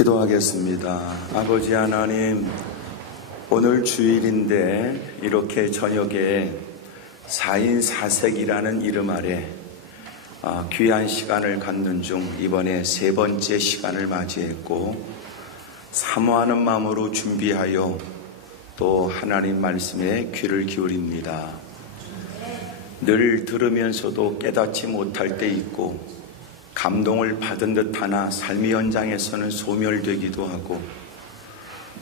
기도하겠습니다. 아버지 하나님, 오늘 주일인데 이렇게 저녁에 4인 4색이라는 이름 아래 귀한 시간을 갖는 중 이번에 세 번째 시간을 맞이했고, 사모하는 마음으로 준비하여 또 하나님 말씀에 귀를 기울입니다. 늘 들으면서도 깨닫지 못할 때 있고, 감동을 받은 듯하나 삶의 현장에서는 소멸되기도 하고,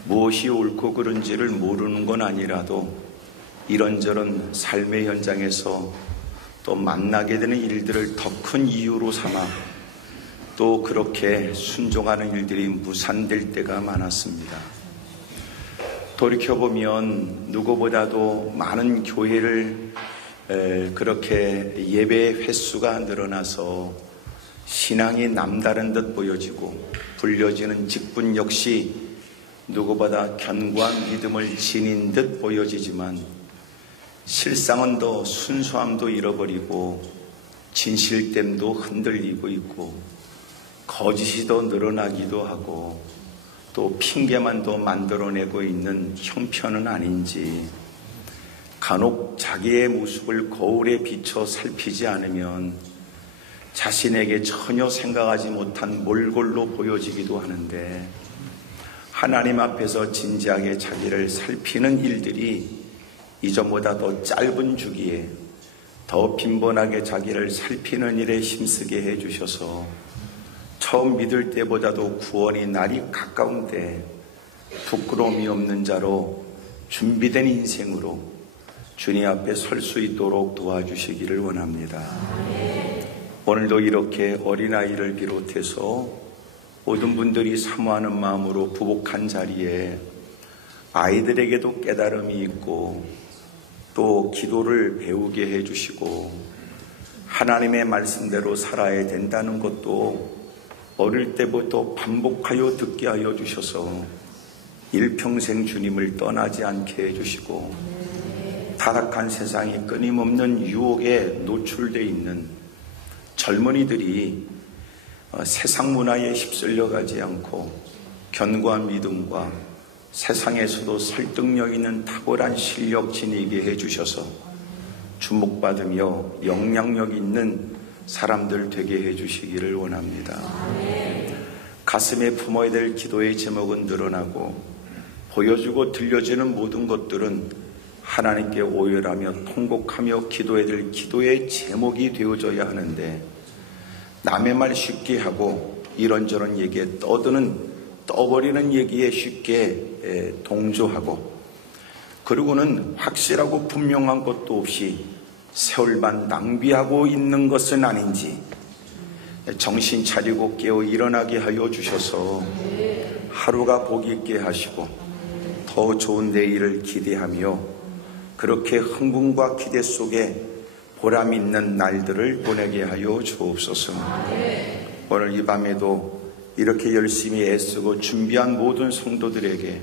무엇이 옳고 그른지를 모르는 건 아니라도 이런저런 삶의 현장에서 또 만나게 되는 일들을 더 큰 이유로 삼아 또 그렇게 순종하는 일들이 무산될 때가 많았습니다. 돌이켜보면 누구보다도 많은 교회를 그렇게 예배 횟수가 늘어나서 신앙이 남다른 듯 보여지고, 불려지는 직분 역시 누구보다 견고한 믿음을 지닌 듯 보여지지만, 실상은 더 순수함도 잃어버리고 진실됨도 흔들리고 있고, 거짓이 더 늘어나기도 하고 또 핑계만 더 만들어내고 있는 형편은 아닌지, 간혹 자기의 모습을 거울에 비춰 살피지 않으면 자신에게 전혀 생각하지 못한 몰골로 보여지기도 하는데, 하나님 앞에서 진지하게 자기를 살피는 일들이 이전보다 더 짧은 주기에 더 빈번하게 자기를 살피는 일에 힘쓰게 해주셔서 처음 믿을 때보다도 구원의 날이 가까운데 부끄러움이 없는 자로 준비된 인생으로 주님 앞에 설 수 있도록 도와주시기를 원합니다. 오늘도 이렇게 어린아이를 비롯해서 모든 분들이 사모하는 마음으로 부복한 자리에 아이들에게도 깨달음이 있고 또 기도를 배우게 해주시고 하나님의 말씀대로 살아야 된다는 것도 어릴 때부터 반복하여 듣게 하여 주셔서 일평생 주님을 떠나지 않게 해주시고, 타락한 세상이 끊임없는 유혹에 노출되어 있는 젊은이들이 세상 문화에 휩쓸려 가지 않고 견고한 믿음과 세상에서도 설득력 있는 탁월한 실력 지니게 해주셔서 주목받으며 영향력 있는 사람들 되게 해주시기를 원합니다. 가슴에 품어야 될 기도의 제목은 늘어나고, 보여주고 들려지는 모든 것들은 하나님께 오열하며 통곡하며 기도해야 될 기도의 제목이 되어져야 하는데, 남의 말 쉽게 하고 이런저런 얘기에 떠버리는 얘기에 쉽게 동조하고, 그리고는 확실하고 분명한 것도 없이 세월만 낭비하고 있는 것은 아닌지 정신 차리고 깨어 일어나게 하여 주셔서 하루가 복이 있게 하시고 더 좋은 내일을 기대하며 그렇게 흥분과 기대 속에 보람 있는 날들을 보내게 하여 주옵소서. 오늘 이 밤에도 이렇게 열심히 애쓰고 준비한 모든 성도들에게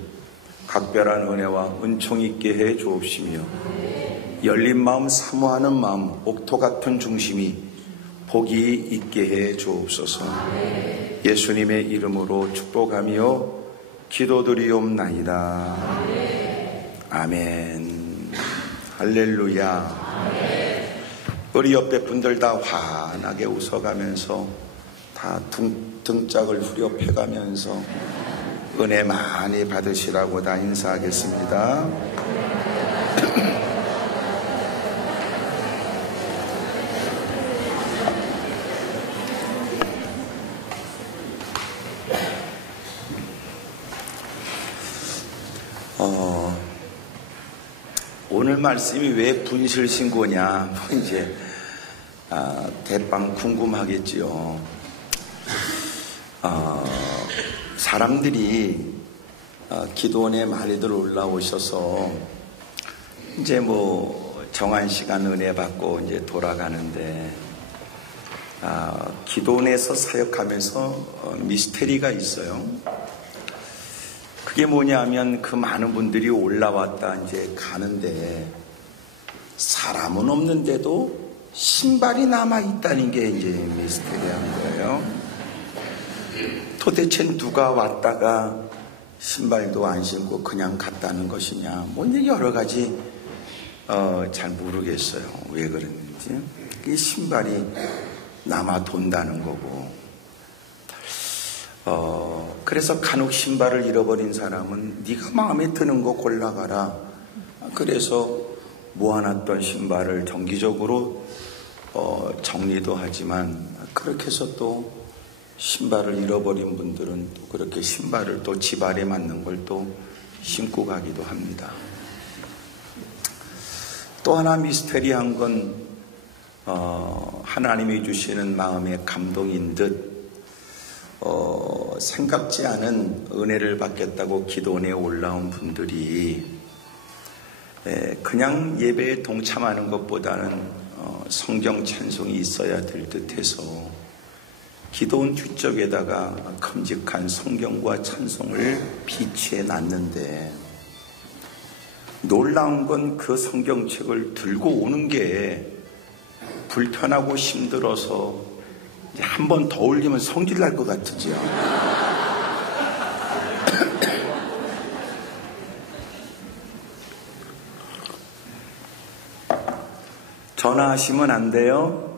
각별한 은혜와 은총이 있게 해 주옵시며, 열린 마음, 사모하는 마음, 옥토 같은 중심이 복이 있게 해 주옵소서. 예수님의 이름으로 축복하며 기도드리옵나이다. 아멘. 할렐루야. 우리 옆에 분들 다 환하게 웃어가면서, 다 등짝을 후려펴가면서 은혜 많이 받으시라고 다 인사하겠습니다. 오늘 말씀이 왜 분실신고냐, 이제 대빵 궁금하겠지요. 사람들이 기도원에 많이들 올라오셔서 이제 정한 시간 은혜 받고 이제 돌아가는데, 기도원에서 사역하면서 미스테리가 있어요. 그게 뭐냐면, 그 많은 분들이 올라왔다 이제 가는데 사람은 없는데도 신발이 남아있다는 게 이제 미스테리한 거예요. 도대체 누가 왔다가 신발도 안 신고 그냥 갔다는 것이냐, 뭐 이제 여러 가지 잘 모르겠어요. 왜 그랬는지. 이 신발이 남아 돈다는 거고, 그래서 간혹 신발을 잃어버린 사람은 네가 마음에 드는 거 골라가라. 그래서 모아놨던 신발을 정기적으로 정리도 하지만, 그렇게 해서 또 신발을 잃어버린 분들은 또 그렇게 신발을 또 지발에 맞는 걸 또 신고 가기도 합니다. 또 하나 미스테리한 건 하나님이 주시는 마음의 감동인 듯 생각지 않은 은혜를 받겠다고 기도원에 올라온 분들이 그냥 예배에 동참하는 것보다는 성경 찬송이 있어야 될 듯해서 기도원 뒤쪽에다가 큼직한 성경과 찬송을 비치해 놨는데, 놀라운 건 그 성경책을 들고 오는 게 불편하고 힘들어서 한 번 더 올리면 성질 날 것 같으죠. 전화하시면 안 돼요.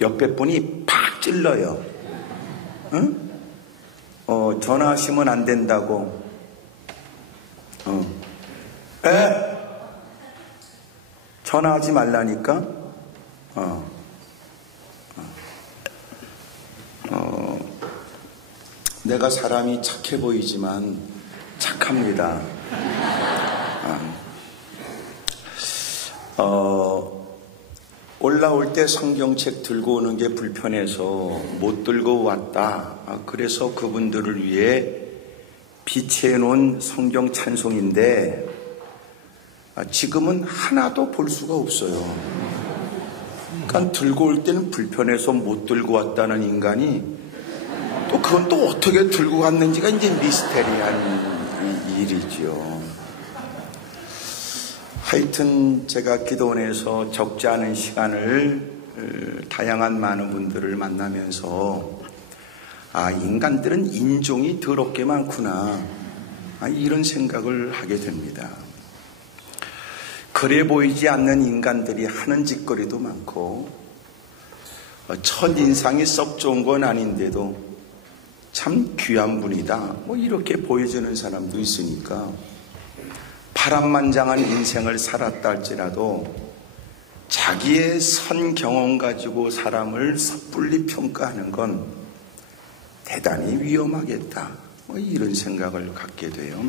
옆에 분이 팍 찔러요. 응? 전화하시면 안 된다고. 전화하지 말라니까. 내가 사람이 착해 보이지만 착합니다. 올라올 때 성경책 들고 오는 게 불편해서 못 들고 왔다. 그래서 그분들을 위해 비치해 놓은 성경 찬송인데 지금은 하나도 볼 수가 없어요. 그러니까 들고 올 때는 불편해서 못 들고 왔다는 인간이 또 그건 또 어떻게 들고 갔는지가 이제 미스테리한 일이지요. 하여튼 제가 기도원에서 적지 않은 시간을 다양한 많은 분들을 만나면서 인간들은 인종이 더럽게 많구나, 이런 생각을 하게 됩니다. 그래 보이지 않는 인간들이 하는 짓거리도 많고, 첫인상이 썩 좋은 건 아닌데도 참 귀한 분이다, 뭐 이렇게 보여주는 사람도 있으니까 파란만장한 인생을 살았다 할지라도 자기의 선 경험 가지고 사람을 섣불리 평가하는 건 대단히 위험하겠다, 뭐 이런 생각을 갖게 돼요.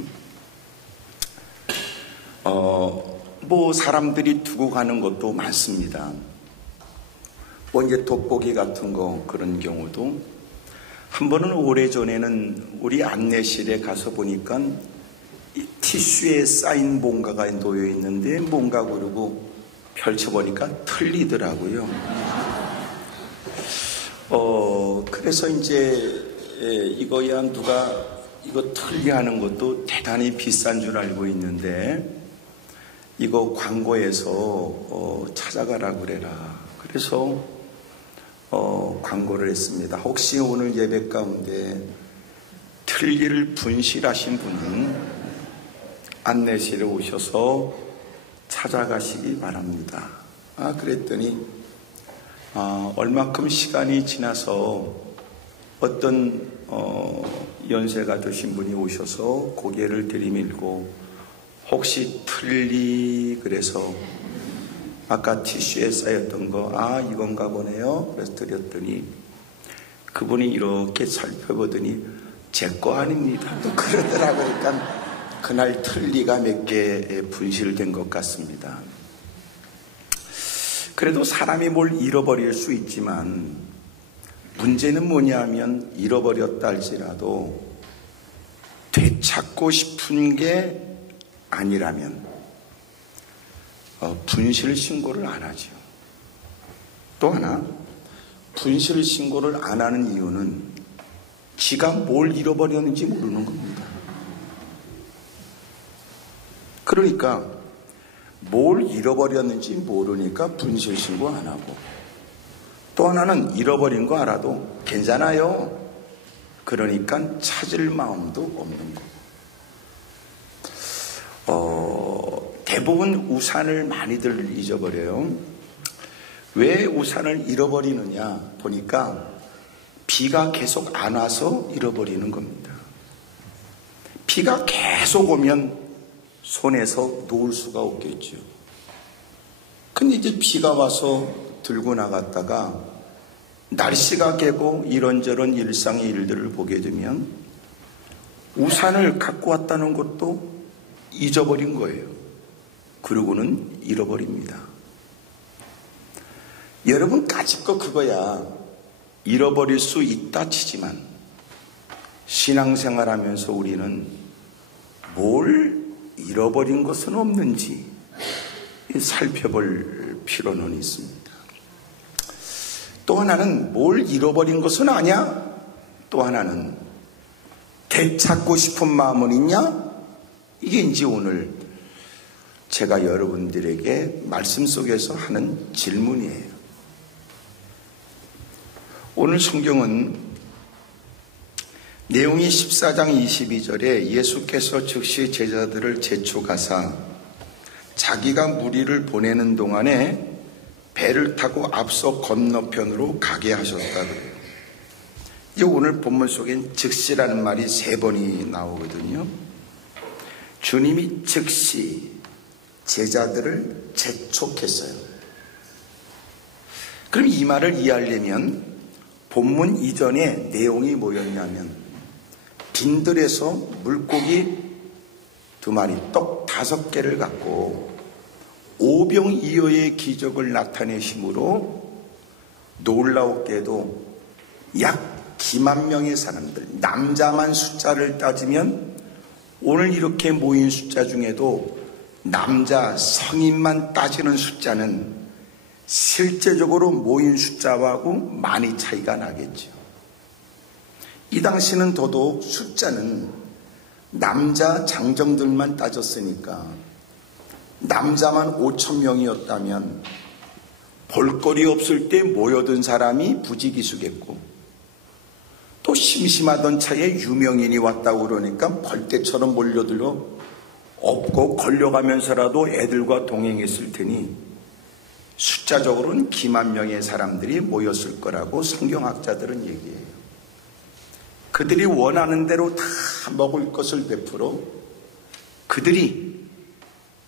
뭐 사람들이 두고 가는 것도 많습니다. 뭐 이제 돋보기 같은 거, 그런 경우도 한 번은 오래전에는 우리 안내실에 가서 보니까 티슈에 쌓인 뭔가가 놓여 있는데 뭔가 그러고 펼쳐보니까 틀리더라고요. 그래서 이제 이거야 누가 이거 틀리하는 것도 대단히 비싼 줄 알고 있는데 이거 광고에서 찾아가라 그래라. 그래서 광고를 했습니다. 혹시 오늘 예배 가운데 틀니를 분실하신 분은 안내실에 오셔서 찾아가시기 바랍니다. 그랬더니 얼마큼 시간이 지나서 어떤 연세가 드신 분이 오셔서 고개를 들이밀고 혹시 틀니, 그래서 아까 티슈에 쌓였던 거 이건가 보네요. 그래서 드렸더니 그분이 이렇게 살펴보더니 제 거 아닙니다, 또 그러더라고요. 그러니까 그날 틀니가 몇 개 분실된 것 같습니다. 그래도 사람이 뭘 잃어버릴 수 있지만 문제는 뭐냐면 잃어버렸다 할지라도 되찾고 싶은 게 아니라면 분실 신고를 안 하죠. 또 하나, 분실 신고를 안 하는 이유는 지가 뭘 잃어버렸는지 모르는 겁니다. 그러니까 뭘 잃어버렸는지 모르니까 분실 신고 안 하고, 또 하나는 잃어버린 거 알아도 괜찮아요, 그러니까 찾을 마음도 없는 거고. 대부분 우산을 많이들 잊어버려요. 왜 우산을 잃어버리느냐 보니까 비가 계속 안 와서 잃어버리는 겁니다. 비가 계속 오면 손에서 놓을 수가 없겠죠. 근데 이제 비가 와서 들고 나갔다가 날씨가 개고 이런저런 일상의 일들을 보게 되면 우산을 갖고 왔다는 것도 잊어버린 거예요. 그러고는 잃어버립니다. 여러분 까짓 거 그거야. 잃어버릴 수 있다 치지만 신앙생활하면서 우리는 뭘 잃어버린 것은 없는지 살펴볼 필요는 있습니다. 또 하나는 뭘 잃어버린 것은 아니야? 또 하나는 되찾고 싶은 마음은 있냐? 이게 이제 오늘 제가 여러분들에게 말씀 속에서 하는 질문이에요. 오늘 성경은 내용이 14장 22절에 예수께서 즉시 제자들을 재촉하사 자기가 무리를 보내는 동안에 배를 타고 앞서 건너편으로 가게 하셨다 그래요. 이제 오늘 본문 속엔 즉시라는 말이 3번이 나오거든요. 주님이 즉시 제자들을 재촉했어요. 그럼 이 말을 이해하려면 본문 이전에 내용이 뭐였냐면 빈들에서 물고기 2마리, 떡 5개를 갖고 오병이어의 기적을 나타내심으로 놀라웠게도 약 기만 명의 사람들, 남자만 숫자를 따지면 오늘 이렇게 모인 숫자 중에도 남자 성인만 따지는 숫자는 실제적으로 모인 숫자하고 많이 차이가 나겠죠. 이 당시는 더더욱 숫자는 남자 장정들만 따졌으니까 남자만 5,000명이었다면 볼거리 없을 때 모여든 사람이 부지기수겠고 또 심심하던 차에 유명인이 왔다고 그러니까 벌떼처럼 몰려들어 업고 걸려가면서라도 애들과 동행했을 테니 숫자적으로는 기만 명의 사람들이 모였을 거라고 성경학자들은 얘기해요. 그들이 원하는 대로 다 먹을 것을 베풀어 그들이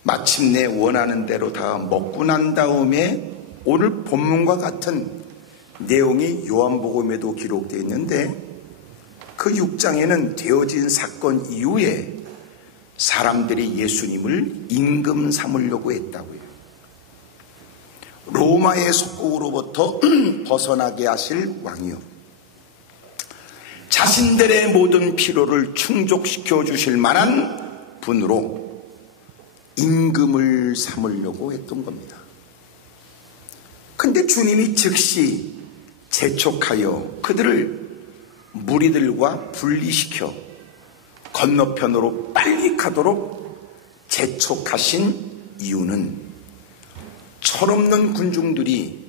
마침내 원하는 대로 다 먹고 난 다음에 오늘 본문과 같은 내용이 요한복음에도 기록되어 있는데 그 6장에는 되어진 사건 이후에 사람들이 예수님을 임금 삼으려고 했다고요. 로마의 속국으로부터 벗어나게 하실 왕이요, 자신들의 모든 필요를 충족시켜 주실 만한 분으로 임금을 삼으려고 했던 겁니다. 근데 주님이 즉시 재촉하여 그들을 무리들과 분리시켜 건너편으로 빨리 가도록 재촉하신 이유는 철없는 군중들이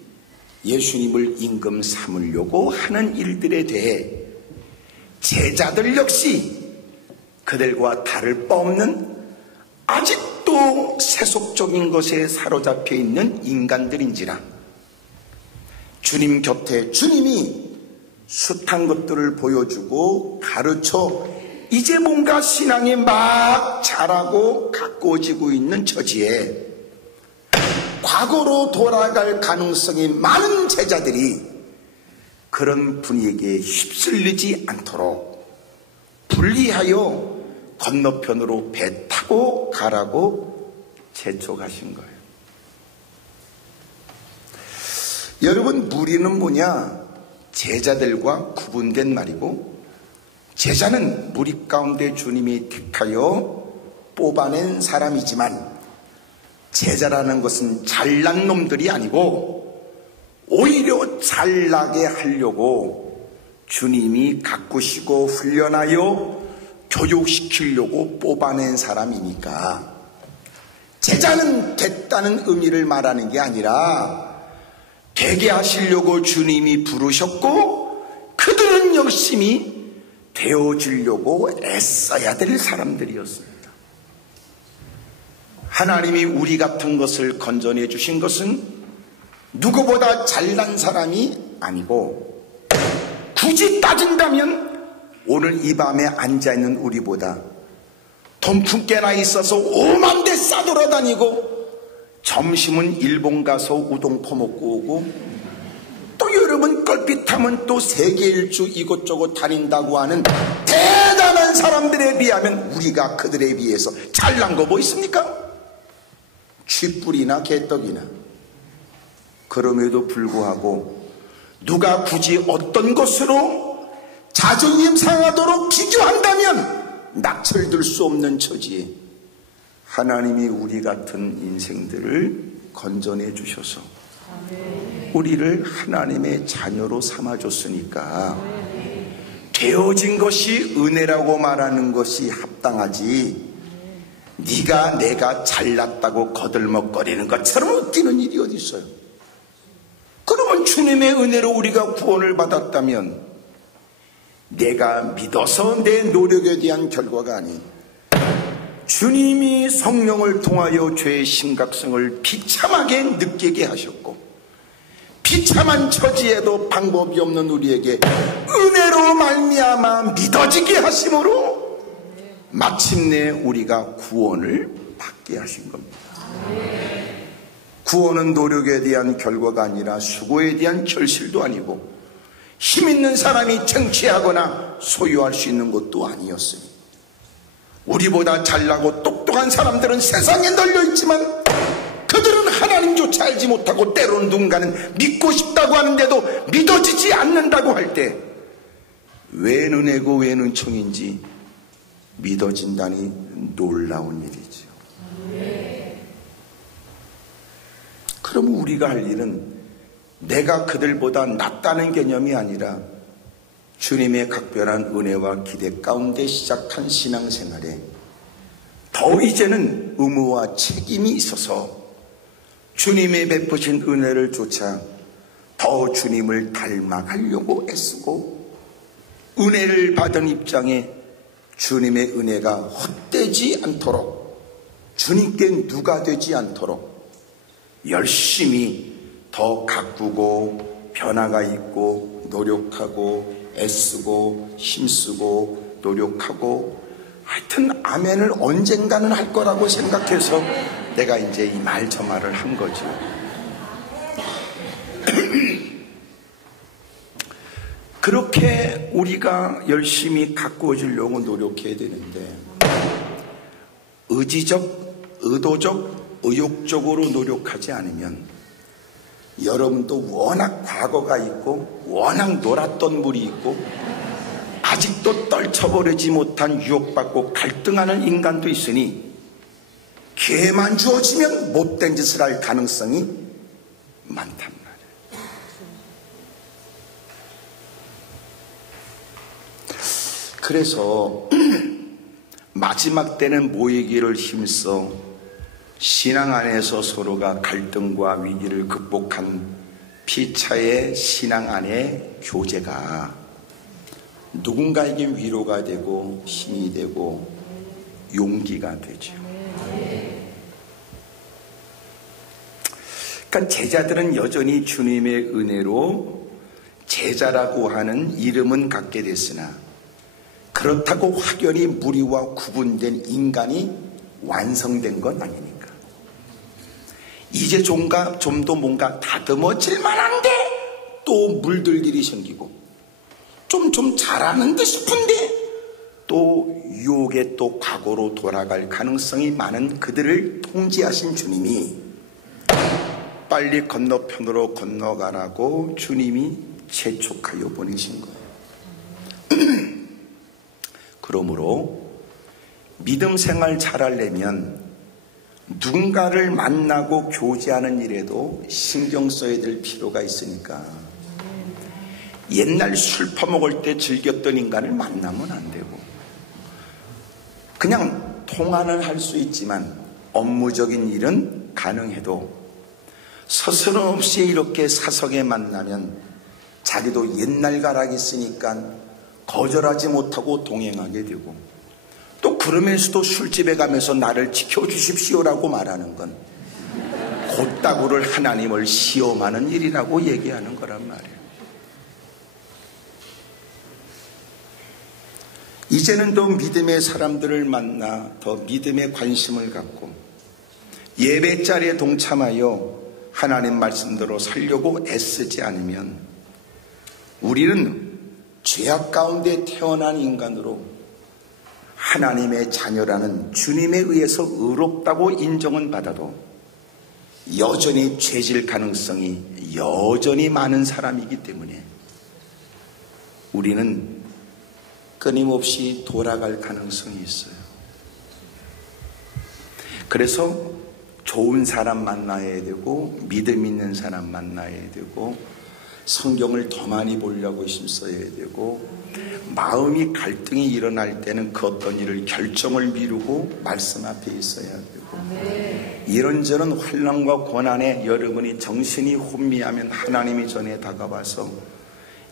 예수님을 임금 삼으려고 하는 일들에 대해 제자들 역시 그들과 다를 바 없는 아직도 세속적인 것에 사로잡혀 있는 인간들인지라 주님 곁에 주님이 숱한 것들을 보여주고 가르쳐 이제 뭔가 신앙이 막 자라고 가꾸어지고 있는 처지에 과거로 돌아갈 가능성이 많은 제자들이 그런 분위기에 휩쓸리지 않도록 분리하여 건너편으로 배 타고 가라고 재촉하신 거예요. 여러분, 무리는 뭐냐? 제자들과 구분된 말이고, 제자는 무리 가운데 주님이 택하여 뽑아낸 사람이지만 제자라는 것은 잘난 놈들이 아니고 오히려 잘나게 하려고 주님이 가꾸시고 훈련하여 교육시키려고 뽑아낸 사람이니까 제자는 됐다는 의미를 말하는 게 아니라 되게 하시려고 주님이 부르셨고 그들은 열심히 되어주려고 애써야 될 사람들이었습니다. 하나님이 우리 같은 것을 건져내 주신 것은 누구보다 잘난 사람이 아니고, 굳이 따진다면 오늘 이 밤에 앉아있는 우리보다 돈푼깨나 있어서 오만대 싸돌아다니고, 점심은 일본 가서 우동 퍼먹고 오고, 또 여러분 껄핏하면 또 세계 일주 이곳저곳 다닌다고 하는 대단한 사람들에 비하면 우리가 그들에 비해서 잘난 거 뭐 있습니까? 쥐뿔이나 개떡이나. 그럼에도 불구하고 누가 굳이 어떤 것으로 자존심 상하도록 비교한다면 낯을 수 없는 처지에 하나님이 우리 같은 인생들을 건져내 주셔서 우리를 하나님의 자녀로 삼아줬으니까 되어진 것이 은혜라고 말하는 것이 합당하지, 네가 내가 잘났다고 거들먹거리는 것처럼 웃기는 일이 어디 있어요? 그러면 주님의 은혜로 우리가 구원을 받았다면 내가 믿어서 내 노력에 대한 결과가 아닌 주님이 성령을 통하여 죄의 심각성을 비참하게 느끼게 하셨고, 비참한 처지에도 방법이 없는 우리에게 은혜로 말미암아 믿어지게 하심으로 마침내 우리가 구원을 받게 하신 겁니다. 구원은 노력에 대한 결과가 아니라 수고에 대한 결실도 아니고 힘 있는 사람이 쟁취하거나 소유할 수 있는 것도 아니었으니, 우리보다 잘나고 똑똑한 사람들은 세상에 널려있지만 그들은 하나님조차 알지 못하고 때로는 누군가는 믿고 싶다고 하는데도 믿어지지 않는다고 할 때 웬 은혜고 웬 은총인지 믿어진다니 놀라운 일이죠. 그럼 우리가 할 일은 내가 그들보다 낫다는 개념이 아니라 주님의 각별한 은혜와 기대 가운데 시작한 신앙생활에 더 이제는 의무와 책임이 있어서 주님의 베푸신 은혜를 쫓아 더 주님을 닮아가려고 애쓰고, 은혜를 받은 입장에 주님의 은혜가 헛되지 않도록, 주님께 누가 되지 않도록 열심히 더 가꾸고 변화가 있고 노력하고 애쓰고 힘쓰고 노력하고, 하여튼 아멘을 언젠가는 할 거라고 생각해서 내가 이제 이 말 저 말을 한 거죠. 그렇게 우리가 열심히 가꾸어지려고 노력해야 되는데, 의지적, 의도적, 의욕적으로 노력하지 않으면 여러분도 워낙 과거가 있고 워낙 놀았던 물이 있고 아직도 떨쳐버리지 못한 유혹받고 갈등하는 인간도 있으니 기회만 주어지면 못된 짓을 할 가능성이 많단 말이에요. 그래서 마지막 때는 모이기를 힘써 신앙 안에서 서로가 갈등과 위기를 극복한 피차의 신앙 안의 교제가 누군가에게 위로가 되고 힘이 되고 용기가 되죠. 그러니까 제자들은 여전히 주님의 은혜로 제자라고 하는 이름은 갖게 됐으나 그렇다고 확연히 무리와 구분된 인간이 완성된 건 아니니까 이제 좀 더 뭔가 다듬어질 만한데 또 물들 일이 생기고 좀 잘하는 듯 싶은데 또 유혹에 또 과거로 돌아갈 가능성이 많은 그들을 통제하신 주님이 빨리 건너편으로 건너가라고 주님이 재촉하여 보내신 거예요. 그러므로 믿음 생활 잘하려면 누군가를 만나고 교제하는 일에도 신경 써야 될 필요가 있으니까 옛날 술 퍼먹을 때 즐겼던 인간을 만나면 안 되고 그냥 통화는 할 수 있지만 업무적인 일은 가능해도 서스럼없이 이렇게 사석에 만나면 자기도 옛날 가락이 있으니까 거절하지 못하고 동행하게 되고, 또 그러면서도 술집에 가면서 나를 지켜주십시오라고 말하는 건 곧다구를 하나님을 시험하는 일이라고 얘기하는 거란 말이에요. 이제는 더 믿음의 사람들을 만나 더 믿음에 관심을 갖고 예배 자리에 동참하여 하나님 말씀대로 살려고 애쓰지 않으면 우리는 죄악 가운데 태어난 인간으로 하나님의 자녀라는 주님에 의해서 의롭다고 인정은 받아도 여전히 죄질 가능성이 여전히 많은 사람이기 때문에 우리는 끊임없이 돌아갈 가능성이 있어요. 그래서 좋은 사람 만나야 되고 믿음 있는 사람 만나야 되고 성경을 더 많이 보려고 힘써야 되고 마음이 갈등이 일어날 때는 그 어떤 일을 결정을 미루고 말씀 앞에 있어야 되고 이런저런 환난과 고난에 여러분이 정신이 혼미하면 하나님이 전에 다가와서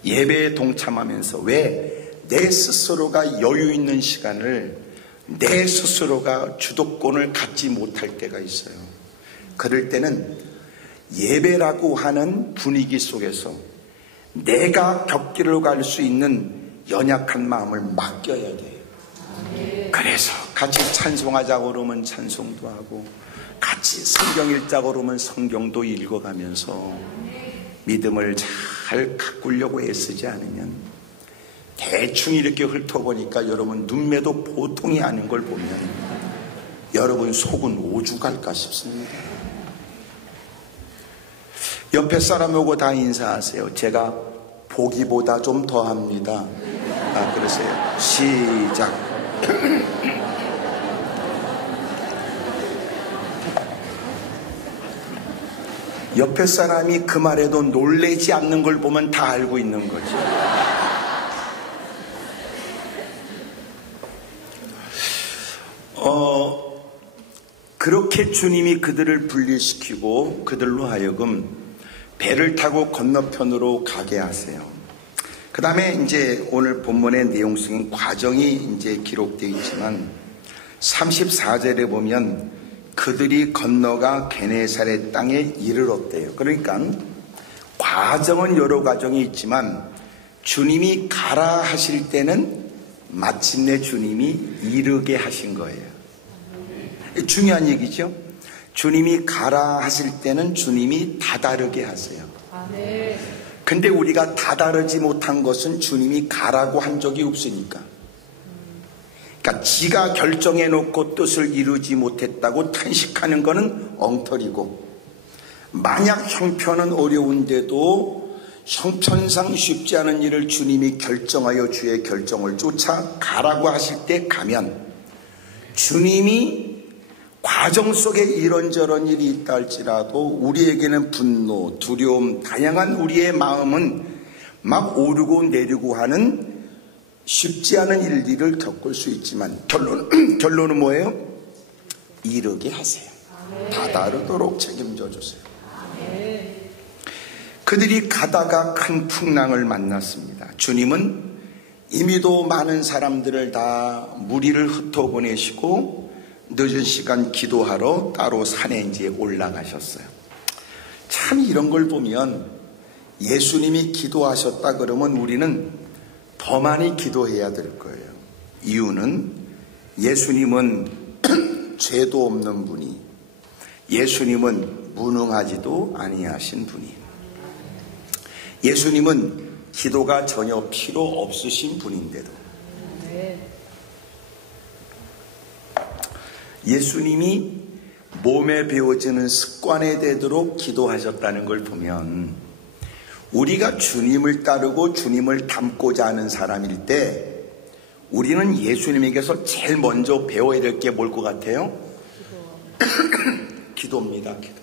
예배에 동참하면서 왜 내 스스로가 여유 있는 시간을 내 스스로가 주도권을 갖지 못할 때가 있어요. 그럴 때는 예배라고 하는 분위기 속에서 내가 곁길로 갈 수 있는 연약한 마음을 맡겨야 돼요. 그래서 같이 찬송하자고 그러면 찬송도 하고 같이 성경 읽자고 그러면 성경도 읽어가면서 믿음을 잘 가꾸려고 애쓰지 않으면 대충 이렇게 훑어보니까 여러분 눈매도 보통이 아닌 걸 보면 여러분 속은 오죽할까 싶습니다. 옆에 사람하고 다 인사하세요. 제가 보기보다 좀 더 합니다. 그러세요. 시작. 옆에 사람이 그 말에도 놀래지 않는 걸 보면 다 알고 있는 거죠. 그렇게 주님이 그들을 분리시키고 그들로 하여금 배를 타고 건너편으로 가게 하세요. 그 다음에 이제 오늘 본문의 내용 속인 과정이 이제 기록되어 있지만 34절에 보면 그들이 건너가 게네사렛 땅에 이르렀대요. 그러니까 과정은 여러 과정이 있지만 주님이 가라 하실 때는 마침내 주님이 이르게 하신 거예요. 중요한 얘기죠. 주님이 가라 하실 때는 주님이 다다르게 하세요. 근데 우리가 다다르지 못한 것은 주님이 가라고 한 적이 없으니까. 그러니까 지가 결정해 놓고 뜻을 이루지 못했다고 탄식하는 것은 엉터리고, 만약 형편은 어려운데도 형편상 쉽지 않은 일을 주님이 결정하여 주의 결정을 쫓아 가라고 하실 때 가면 주님이 과정 속에 이런저런 일이 있다 할지라도 우리에게는 분노, 두려움, 다양한 우리의 마음은 막 오르고 내리고 하는 쉽지 않은 일들을 겪을 수 있지만 결론은 뭐예요? 이르게 하세요. 다다르도록 책임져 주세요. 그들이 가다가 큰 풍랑을 만났습니다. 주님은 이미도 많은 사람들을 다 무리를 흩어보내시고 늦은 시간 기도하러 따로 산에 이제 올라가셨어요. 참 이런 걸 보면 예수님이 기도하셨다 그러면 우리는 더 많이 기도해야 될 거예요. 이유는 예수님은 죄도 없는 분이, 예수님은 무능하지도 아니하신 분이, 예수님은 기도가 전혀 필요 없으신 분인데도 예수님이 몸에 배워지는 습관에 되도록 기도하셨다는 걸 보면 우리가 주님을 따르고 주님을 닮고자 하는 사람일 때 우리는 예수님에게서 제일 먼저 배워야 될 게 뭘 것 같아요? 기도입니다. 기도.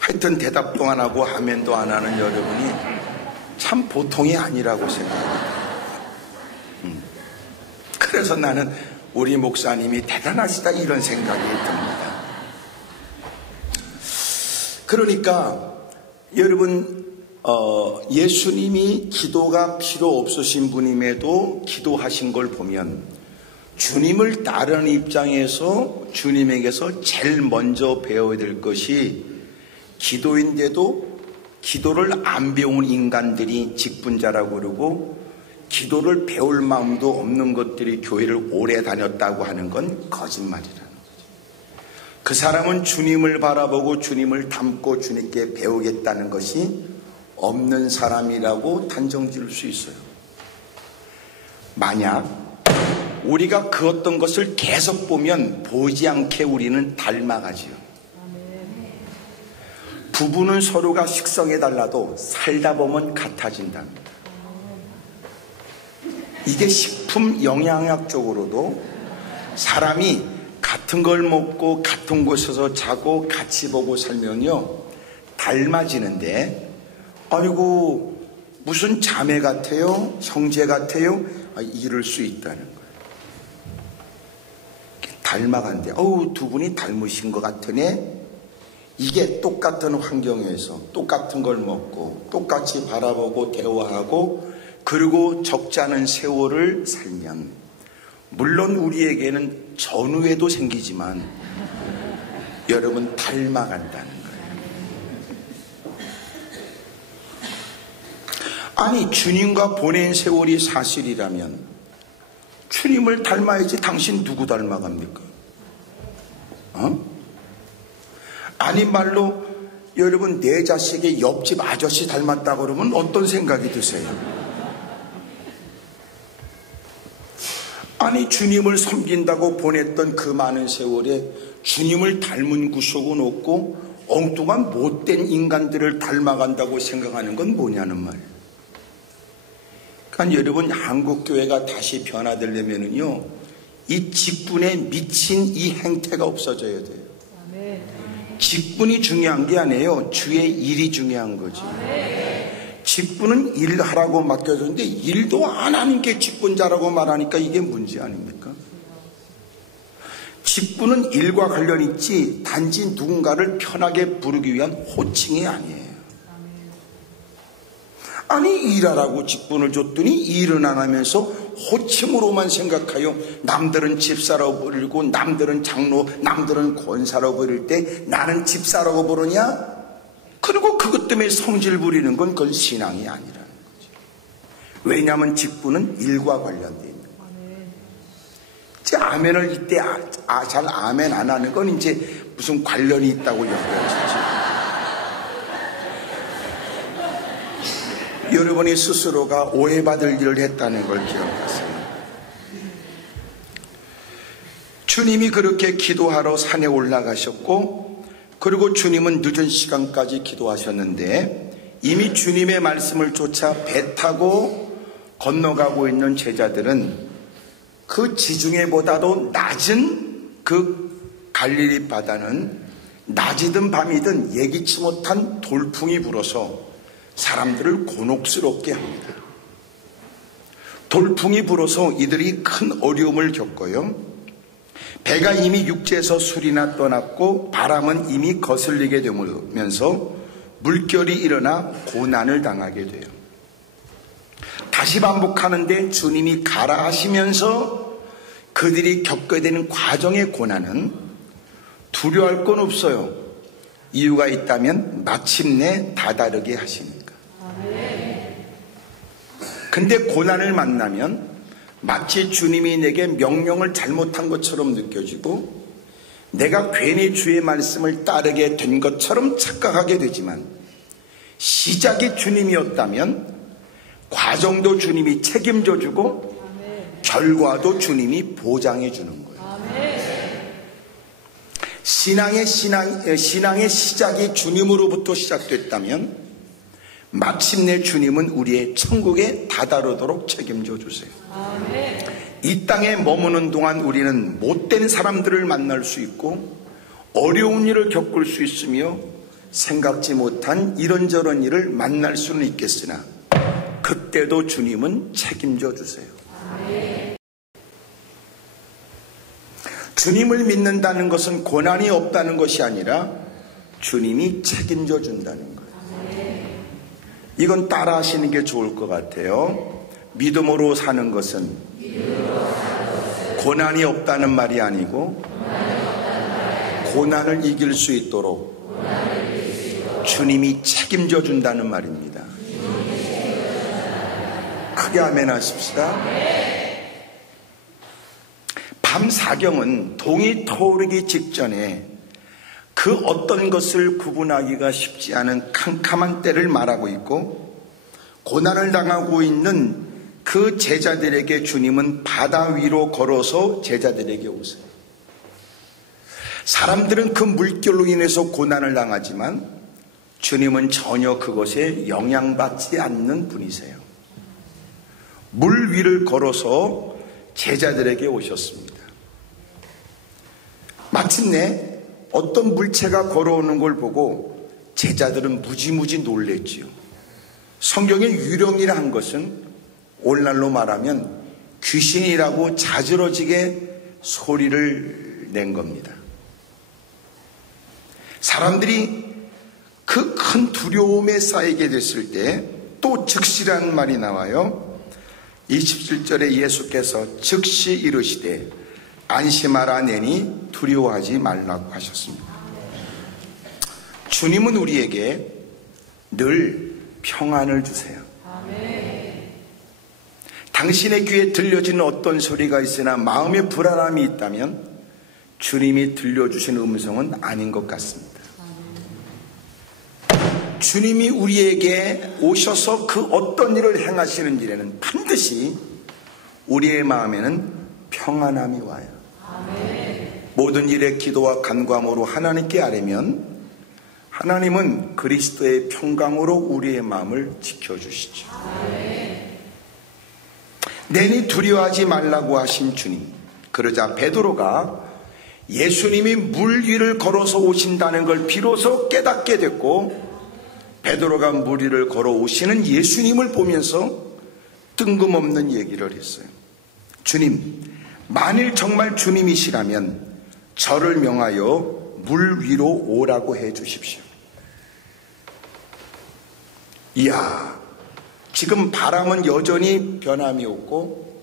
하여튼 대답도 안 하고 아멘도 안 하는 여러분이 참 보통이 아니라고 생각합니다. 그래서 나는 우리 목사님이 대단하시다 이런 생각이 듭니다. 그러니까 여러분 예수님이 기도가 필요 없으신 분임에도 기도하신 걸 보면 주님을 따르는 입장에서 주님에게서 제일 먼저 배워야 될 것이 기도인데도 기도를 안 배운 인간들이 직분자라고 그러고 기도를 배울 마음도 없는 것들이 교회를 오래 다녔다고 하는 건 거짓말이라는 거죠. 그 사람은 주님을 바라보고 주님을 닮고 주님께 배우겠다는 것이 없는 사람이라고 단정 지을 수 있어요. 만약 우리가 그 어떤 것을 계속 보면 보이지 않게 우리는 닮아가지요. 부부는 서로가 식성에 달라도 살다 보면 같아진답니다. 이게 식품 영양학적으로도 사람이 같은 걸 먹고 같은 곳에서 자고 같이 보고 살면요 닮아지는데, 아이고 무슨 자매 같아요? 형제 같아요? 이럴 수 있다는 거예요. 닮아간대. 두 분이 닮으신 것 같으네. 이게 똑같은 환경에서 똑같은 걸 먹고 똑같이 바라보고 대화하고 그리고 적지 않은 세월을 살면 물론 우리에게는 전후에도 생기지만 여러분 닮아간다는 거예요. 아니 주님과 보낸 세월이 사실이라면 주님을 닮아야지 당신 누구 닮아갑니까? 아니 말로 여러분 내 자식의 옆집 아저씨 닮았다고 그러면 어떤 생각이 드세요? 아니 주님을 섬긴다고 보냈던 그 많은 세월에 주님을 닮은 구석은 없고 엉뚱한 못된 인간들을 닮아간다고 생각하는 건 뭐냐는 말이에요. 그러니까 여러분 한국교회가 다시 변화되려면요 이 직분에 미친 이 행태가 없어져야 돼요. 직분이 중요한 게 아니에요. 주의 일이 중요한 거지. 직분은 일하라고 맡겨줬는데 일도 안 하는 게 직분자라고 말하니까 이게 문제 아닙니까? 직분은 일과 관련 있지 단지 누군가를 편하게 부르기 위한 호칭이 아니에요. 아니 일하라고 직분을 줬더니 일은 안 하면서 호칭으로만 생각하여 남들은 집사라고 부르고 남들은 장로 남들은 권사라고 부를 때 나는 집사라고 부르냐? 그리고 그것 때문에 성질 부리는 건 그건 신앙이 아니라는 거죠. 왜냐하면 직분은 일과 관련되어 있는 거예요. 제 아멘을 이때 잘 아멘 안 하는 건 이제 무슨 관련이 있다고 여겨지죠. 여러분이 스스로가 오해받을 일을 했다는 걸 기억하세요. 주님이 그렇게 기도하러 산에 올라가셨고 그리고 주님은 늦은 시간까지 기도하셨는데 이미 주님의 말씀을 쫓아 배 타고 건너가고 있는 제자들은 그 지중해보다도 낮은 그 갈릴리 바다는 낮이든 밤이든 예기치 못한 돌풍이 불어서 사람들을 곤혹스럽게 합니다. 돌풍이 불어서 이들이 큰 어려움을 겪어요. 배가 이미 육지에서 술이나 떠났고 바람은 이미 거슬리게 되면서 물결이 일어나 고난을 당하게 돼요. 다시 반복하는데 주님이 가라 하시면서 그들이 겪게 되는 과정의 고난은 두려워할 건 없어요. 이유가 있다면 마침내 다다르게 하시니까. 근데 고난을 만나면 마치 주님이 내게 명령을 잘못한 것처럼 느껴지고 내가 괜히 주의 말씀을 따르게 된 것처럼 착각하게 되지만 시작이 주님이었다면 과정도 주님이 책임져 주고 결과도 주님이 보장해 주는 거예요. 신앙의 시작이 주님으로부터 시작됐다면 마침내 주님은 우리의 천국에 다다르도록 책임져 주세요. 이 땅에 머무는 동안 우리는 못된 사람들을 만날 수 있고 어려운 일을 겪을 수 있으며 생각지 못한 이런저런 일을 만날 수는 있겠으나 그때도 주님은 책임져 주세요. 주님을 믿는다는 것은 고난이 없다는 것이 아니라 주님이 책임져 준다는 거예요. 이건 따라 하시는 게 좋을 것 같아요. 믿음으로 사는 것은 고난이 없다는 말이 아니고 고난을 이길 수 있도록 주님이 책임져 준다는 말입니다. 크게 아멘 하십시다. 밤 사경은 동이 터오르기 직전에 그 어떤 것을 구분하기가 쉽지 않은 캄캄한 때를 말하고 있고, 고난을 당하고 있는 그 제자들에게 주님은 바다 위로 걸어서 제자들에게 오세요. 사람들은 그 물결로 인해서 고난을 당하지만 주님은 전혀 그것에 영향받지 않는 분이세요. 물 위를 걸어서 제자들에게 오셨습니다. 마침내 어떤 물체가 걸어오는 걸 보고 제자들은 무지무지 놀랬지요. 성경의 유령이라 한 것은 오늘날로 말하면 귀신이라고 자지러지게 소리를 낸 겁니다. 사람들이 그 큰 두려움에 쌓이게 됐을 때 또 즉시라는 말이 나와요. 27절에 예수께서 즉시 이르시되 안심하라 내니 두려워하지 말라고 하셨습니다. 주님은 우리에게 늘 평안을 주세요. 당신의 귀에 들려지는 어떤 소리가 있으나 마음에 불안함이 있다면 주님이 들려주신 음성은 아닌 것 같습니다. 주님이 우리에게 오셔서 그 어떤 일을 행하시는 일에는 반드시 우리의 마음에는 평안함이 와요. 모든 일에 기도와 간구함으로 하나님께 아뢰면 하나님은 그리스도의 평강으로 우리의 마음을 지켜주시죠. 내니 두려워하지 말라고 하신 주님. 그러자 베드로가 예수님이 물 위를 걸어서 오신다는 걸 비로소 깨닫게 됐고, 베드로가 물 위를 걸어오시는 예수님을 보면서 뜬금없는 얘기를 했어요. 주님, 만일 정말 주님이시라면 저를 명하여 물 위로 오라고 해 주십시오. 이야, 지금 바람은 여전히 변함이 없고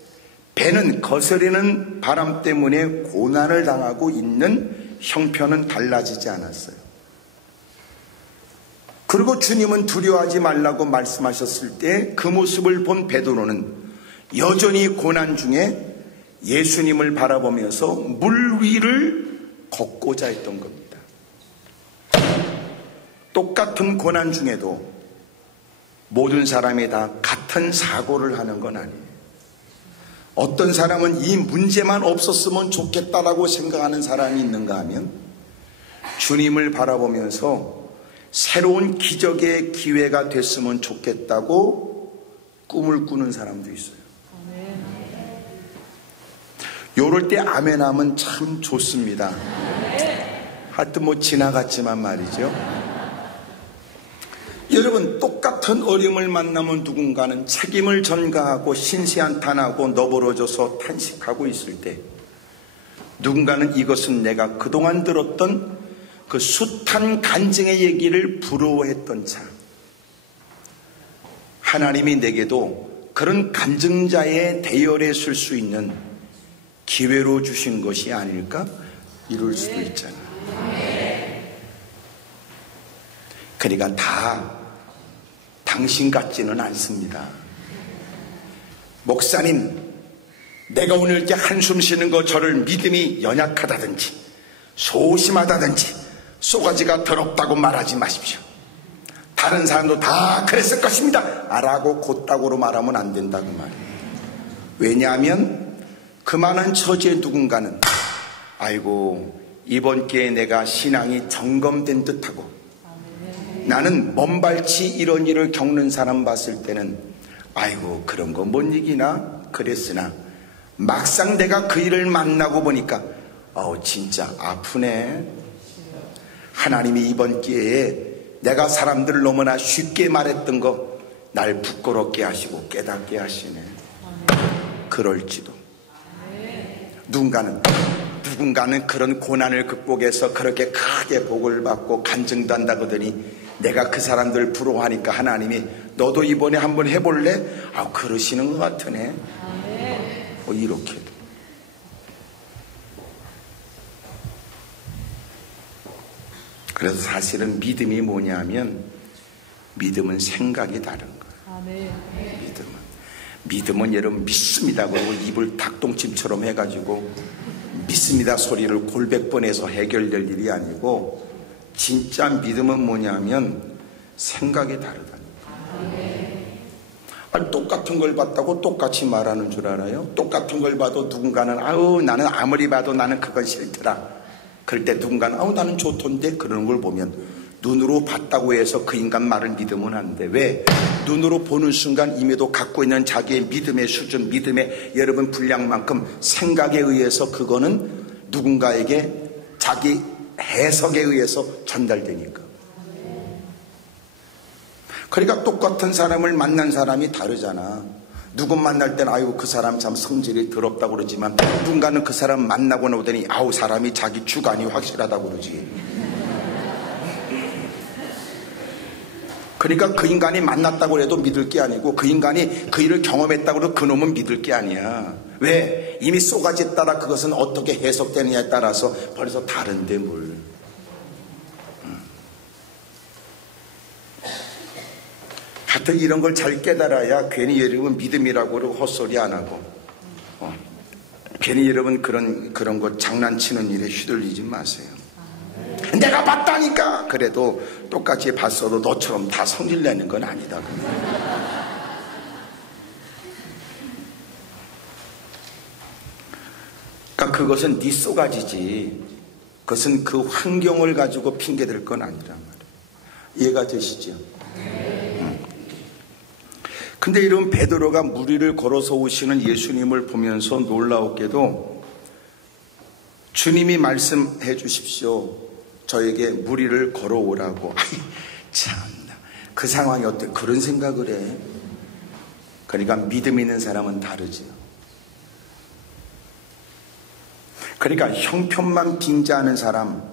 배는 거스르는 바람 때문에 고난을 당하고 있는 형편은 달라지지 않았어요. 그리고 주님은 두려워하지 말라고 말씀하셨을 때 그 모습을 본 베드로는 여전히 고난 중에 예수님을 바라보면서 물 위를 걷고자 했던 겁니다. 똑같은 고난 중에도 모든 사람이 다 같은 사고를 하는 건 아니에요. 어떤 사람은 이 문제만 없었으면 좋겠다라고 생각하는 사람이 있는가 하면 주님을 바라보면서 새로운 기적의 기회가 됐으면 좋겠다고 꿈을 꾸는 사람도 있어요. 요럴 때 아멘하면 참 좋습니다. 하여튼 뭐 지나갔지만 말이죠. 여러분, 똑같은 어려움을 만나면 누군가는 책임을 전가하고 신세한탄하고 너부러져서 탄식하고 있을 때, 누군가는 이것은 내가 그동안 들었던 그 숱한 간증의 얘기를 부러워했던 차. 하나님이 내게도 그런 간증자의 대열에 설 수 있는 기회로 주신 것이 아닐까? 이럴 수도 있잖아요. 그러니까 다 당신 같지는 않습니다. 목사님, 내가 오늘 이렇게 한숨 쉬는 거 저를 믿음이 연약하다든지 소심하다든지 쏘가지가 더럽다고 말하지 마십시오. 다른 사람도 다 그랬을 것입니다 라고 곧다구로 말하면 안 된다고 말이에요. 왜냐하면 그 많은 처지에 누군가는 아이고, 이번 기회에 내가 신앙이 점검된 듯하고, 나는 먼발치 이런 일을 겪는 사람 봤을 때는 아이고, 그런 거 못 이기나 그랬으나 막상 내가 그 일을 만나고 보니까 진짜 아프네. 하나님이 이번 기회에 내가 사람들을 너무나 쉽게 말했던 거 날 부끄럽게 하시고 깨닫게 하시네. 그럴지도. 누군가는 그런 고난을 극복해서 그렇게 크게 복을 받고 간증도 한다거더니 내가 그 사람들을 부러워하니까 하나님이 너도 이번에 한번 해볼래? 아, 그러시는 것 같으네. 이렇게. 그래서 사실은 믿음이 뭐냐면, 믿음은 생각이 다른 거예요. 믿음은 여러분 믿습니다 그러고 입을 닭똥침처럼 해가지고 믿습니다 소리를 골백 번 해서 해결될 일이 아니고, 진짜 믿음은 뭐냐면 생각이 다르다는 거예요. 아니, 똑같은 걸 봤다고 똑같이 말하는 줄 알아요? 똑같은 걸 봐도 누군가는 아우 나는 아무리 봐도 나는 그건 싫더라. 그럴 때 누군가는 아우 나는 좋던데, 그러는 걸 보면 눈으로 봤다고 해서 그 인간 말을 믿으면 안 돼. 왜? 눈으로 보는 순간 임에도 갖고 있는 자기의 믿음의 수준, 믿음의 여러분 분량만큼 생각에 의해서 그거는 누군가에게 자기 해석에 의해서 전달되니까. 그러니까 똑같은 사람을 만난 사람이 다르잖아. 누구 만날 때는 아유 그 사람 참 성질이 더럽다고 그러지만, 누군가는 그 사람 만나고 나오더니 아우 사람이 자기 주관이 확실하다고 그러지. 그러니까 그 인간이 만났다고 해도 믿을 게 아니고, 그 인간이 그 일을 경험했다고 해도 그놈은 믿을 게 아니야. 왜? 이미 쏘가지에 따라 그것은 어떻게 해석되느냐에 따라서 벌써 다른데 뭘. 하여튼 이런 걸 잘 깨달아야 괜히 여러분 믿음이라고 그러고 헛소리 안 하고, 괜히 여러분 그런 거 장난치는 일에 휘둘리지 마세요. 내가 봤다니까. 그래도 똑같이 봤어도 너처럼 다 성질내는 건 아니다. 그러니까 그것은 네 쏘가지지, 그것은 그 환경을 가지고 핑계댈 건 아니란 말이에요. 이해가 되시죠? 근데 이런 베드로가 무리를 걸어서 오시는 예수님을 보면서 놀라웠게도 주님이 말씀해 주십시오. 저에게 무리를 걸어오라고. 아이, 참나. 그 상황이 어때? 그런 생각을 해. 그러니까 믿음 있는 사람은 다르죠. 그러니까 형편만 빙자하는 사람,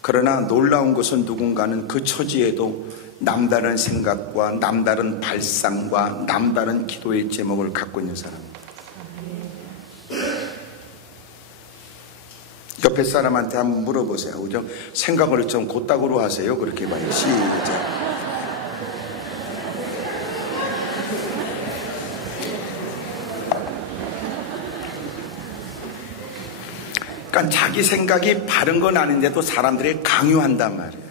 그러나 놀라운 것은 누군가는 그 처지에도 남다른 생각과 남다른 발상과 남다른 기도의 제목을 갖고 있는 사람입니다. 옆에 사람한테 한번 물어보세요. 그죠? 생각을 좀 곧다구로 하세요. 그렇게 봐요. 시작. 그러니까 자기 생각이 바른 건 아닌데도 사람들이 강요한단 말이에요.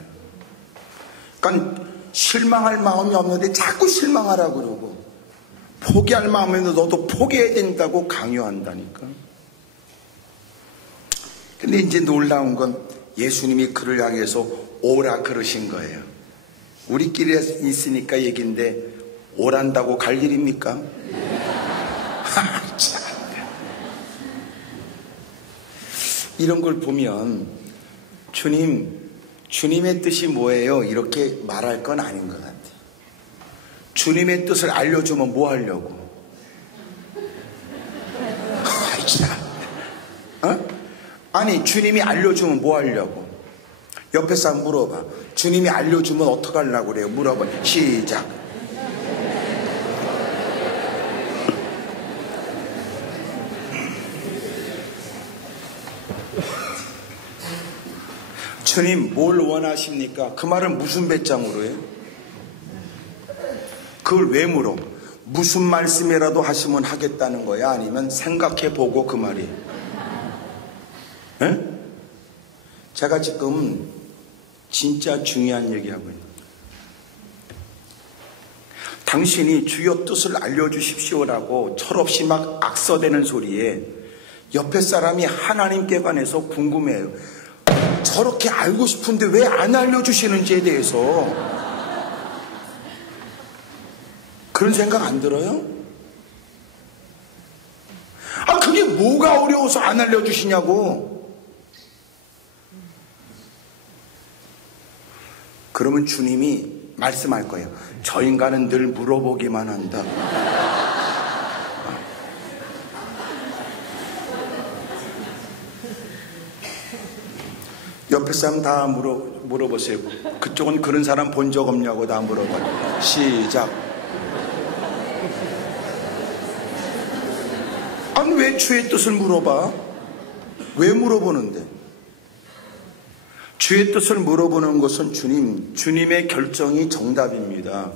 그러니까 실망할 마음이 없는데 자꾸 실망하라고 그러고, 포기할 마음이 있는데 너도 포기해야 된다고 강요한다니까. 근데 이제 놀라운 건 예수님이 그를 향해서 오라 그러신 거예요. 우리끼리 있으니까 얘기인데 오란다고 갈 일입니까? 이런 걸 보면 주님의 뜻이 뭐예요? 이렇게 말할 건 아닌 것 같아요. 주님의 뜻을 알려주면 뭐 하려고? 아니 주님이 알려주면 뭐 하려고? 옆에 사람 물어봐. 주님이 알려주면 어떡하려고 그래요? 물어봐. 시작. 주님 뭘 원하십니까? 그 말을 무슨 배짱으로 해요? 그걸 왜 물어? 무슨 말씀이라도 하시면 하겠다는 거야? 아니면 생각해보고 그 말이? 에? 제가 지금 진짜 중요한 얘기하고 있는 거예요. 당신이 주여 뜻을 알려주십시오라고 철없이 막 악서대는 소리에 옆에 사람이 하나님께 관해서 궁금해요. 저렇게 알고 싶은데 왜 안 알려주시는지에 대해서 그런 생각 안 들어요? 아, 그게 뭐가 어려워서 안 알려주시냐고. 그러면 주님이 말씀할 거예요. 저 인간은 늘 물어보기만 한다. 옆에 사람 다 물어보세요. 그쪽은 그런 사람 본 적 없냐고 다 물어봐요. 시작. 아니 왜 주의 뜻을 물어봐? 왜 물어보는데? 주의 뜻을 물어보는 것은 주님의 결정이 정답입니다.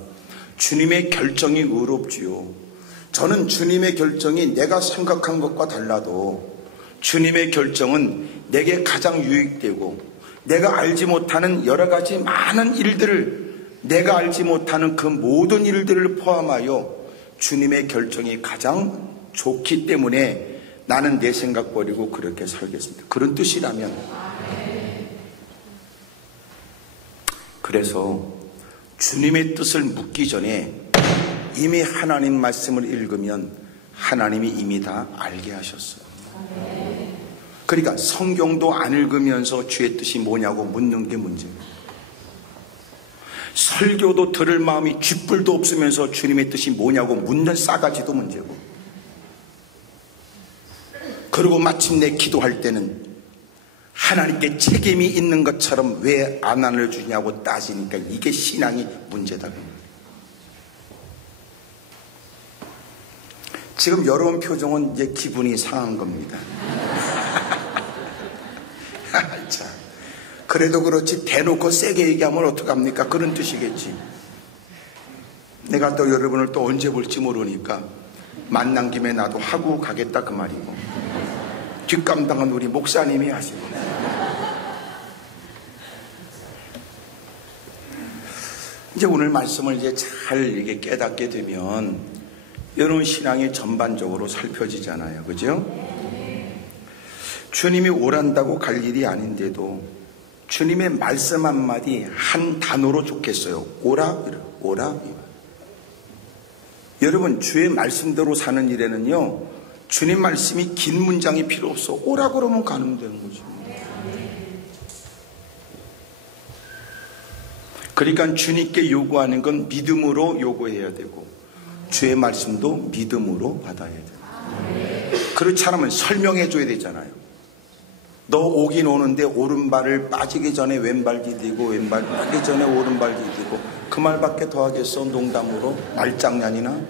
주님의 결정이 의롭지요. 저는 주님의 결정이 내가 생각한 것과 달라도 주님의 결정은 내게 가장 유익되고 내가 알지 못하는 여러 가지 많은 일들을 내가 알지 못하는 그 모든 일들을 포함하여 주님의 결정이 가장 좋기 때문에 나는 내 생각 버리고 그렇게 살겠습니다. 그런 뜻이라면. 그래서 주님의 뜻을 묻기 전에 이미 하나님 말씀을 읽으면 하나님이 이미 다 알게 하셨어요. 그러니까 성경도 안 읽으면서 주의 뜻이 뭐냐고 묻는 게 문제예요. 설교도 들을 마음이 쥐뿔도 없으면서 주님의 뜻이 뭐냐고 묻는 싸가지도 문제고, 그리고 마침내 기도할 때는 하나님께 책임이 있는 것처럼 왜 안 알려주냐고 따지니까 이게 신앙이 문제다. 지금 여러분 표정은 이제 기분이 상한 겁니다. 자, 그래도 그렇지 대놓고 세게 얘기하면 어떡합니까? 그런 뜻이겠지. 내가 또 여러분을 또 언제 볼지 모르니까 만난 김에 나도 하고 가겠다 그 말이고, 뒷감당은 우리 목사님이 하시고. 이제 오늘 말씀을 이제 잘 이렇게 깨닫게 되면 여러분 신앙이 전반적으로 살펴지잖아요. 그죠? 주님이 오란다고 갈 일이 아닌데도 주님의 말씀 한마디 한 단어로 좋겠어요. 오라, 오라. 여러분 주의 말씀대로 사는 일에는요, 주님 말씀이 긴 문장이 필요 없어. 오라 그러면 가는 되는 거죠. 그러니까 주님께 요구하는 건 믿음으로 요구해야 되고 주의 말씀도 믿음으로 받아야 돼요. 그렇지 않으면 설명해 줘야 되잖아요. 너 오긴 오는데 오른발을 빠지기 전에 왼발 디디고 왼발 빠지기 전에 오른발 디디고, 그 말밖에 더 하겠어? 농담으로? 말장난이나?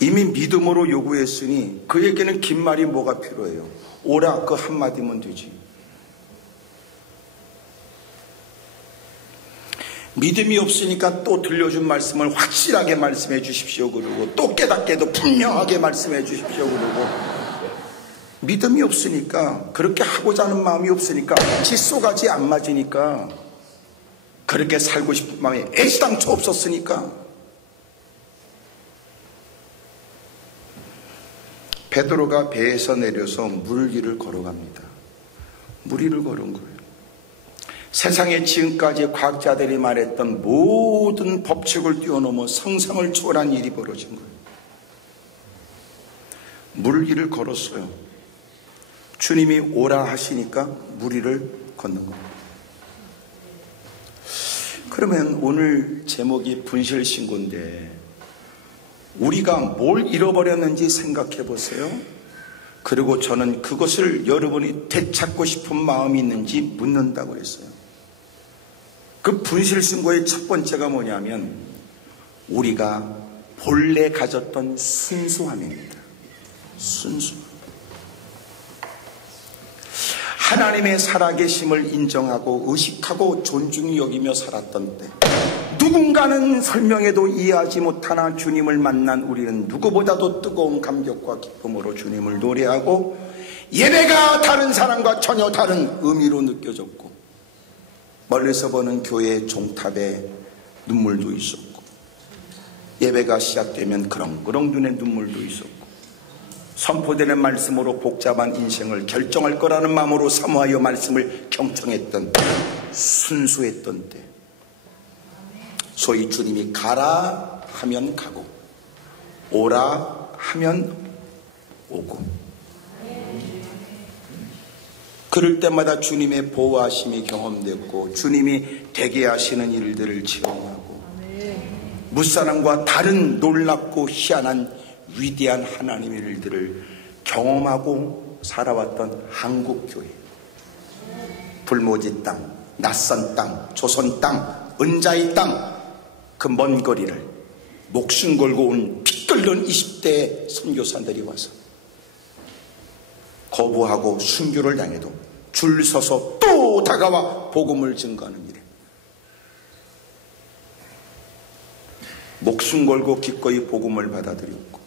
이미 믿음으로 요구했으니 그에게는 긴 말이 뭐가 필요해요? 오라 그 한마디면 되지. 믿음이 없으니까 또 들려준 말씀을 확실하게 말씀해 주십시오 그러고, 또 깨닫게도 분명하게 말씀해 주십시오 그러고, 믿음이 없으니까, 그렇게 하고자 하는 마음이 없으니까, 칫소가지 안 맞으니까, 그렇게 살고 싶은 마음이 애시당초 없었으니까. 베드로가 배에서 내려서 물 위를 걸어갑니다. 물 위를 걸은 거예요. 세상에 지금까지 과학자들이 말했던 모든 법칙을 뛰어넘어 상상을 초월한 일이 벌어진 거예요. 물 위를 걸었어요. 주님이 오라 하시니까 물 위를 걷는 거예요. 그러면 오늘 제목이 분실신고인데 우리가 뭘 잃어버렸는지 생각해 보세요. 그리고 저는 그것을 여러분이 되찾고 싶은 마음이 있는지 묻는다고 했어요. 그 분실신고의 첫 번째가 뭐냐면 우리가 본래 가졌던 순수함입니다. 순수. 하나님의 살아계심을 인정하고 의식하고 존중히 여기며 살았던 때, 누군가는 설명해도 이해하지 못하나 주님을 만난 우리는 누구보다도 뜨거운 감격과 기쁨으로 주님을 노래하고, 예배가 다른 사람과 전혀 다른 의미로 느껴졌고, 멀리서 보는 교회의 종탑에 눈물도 있었고, 예배가 시작되면 그렁그렁 눈에 눈물도 있었고, 선포되는 말씀으로 복잡한 인생을 결정할 거라는 마음으로 사모하여 말씀을 경청했던, 순수했던 때, 소위 주님이 가라 하면 가고 오라 하면 오고, 그럴 때마다 주님의 보호하심이 경험됐고 주님이 되게 하시는 일들을 체험하고, 무사람과 다른 놀랍고 희한한 위대한 하나님의 일들을 경험하고 살아왔던 한국교회. 불모지 땅, 낯선 땅, 조선 땅, 은자의 땅, 그 먼 거리를 목숨 걸고 온 피 끓는 20대 선교사들이 와서 거부하고 순교를 당해도 줄 서서 또 다가와 복음을 증거하는 일에 목숨 걸고 기꺼이 복음을 받아들였고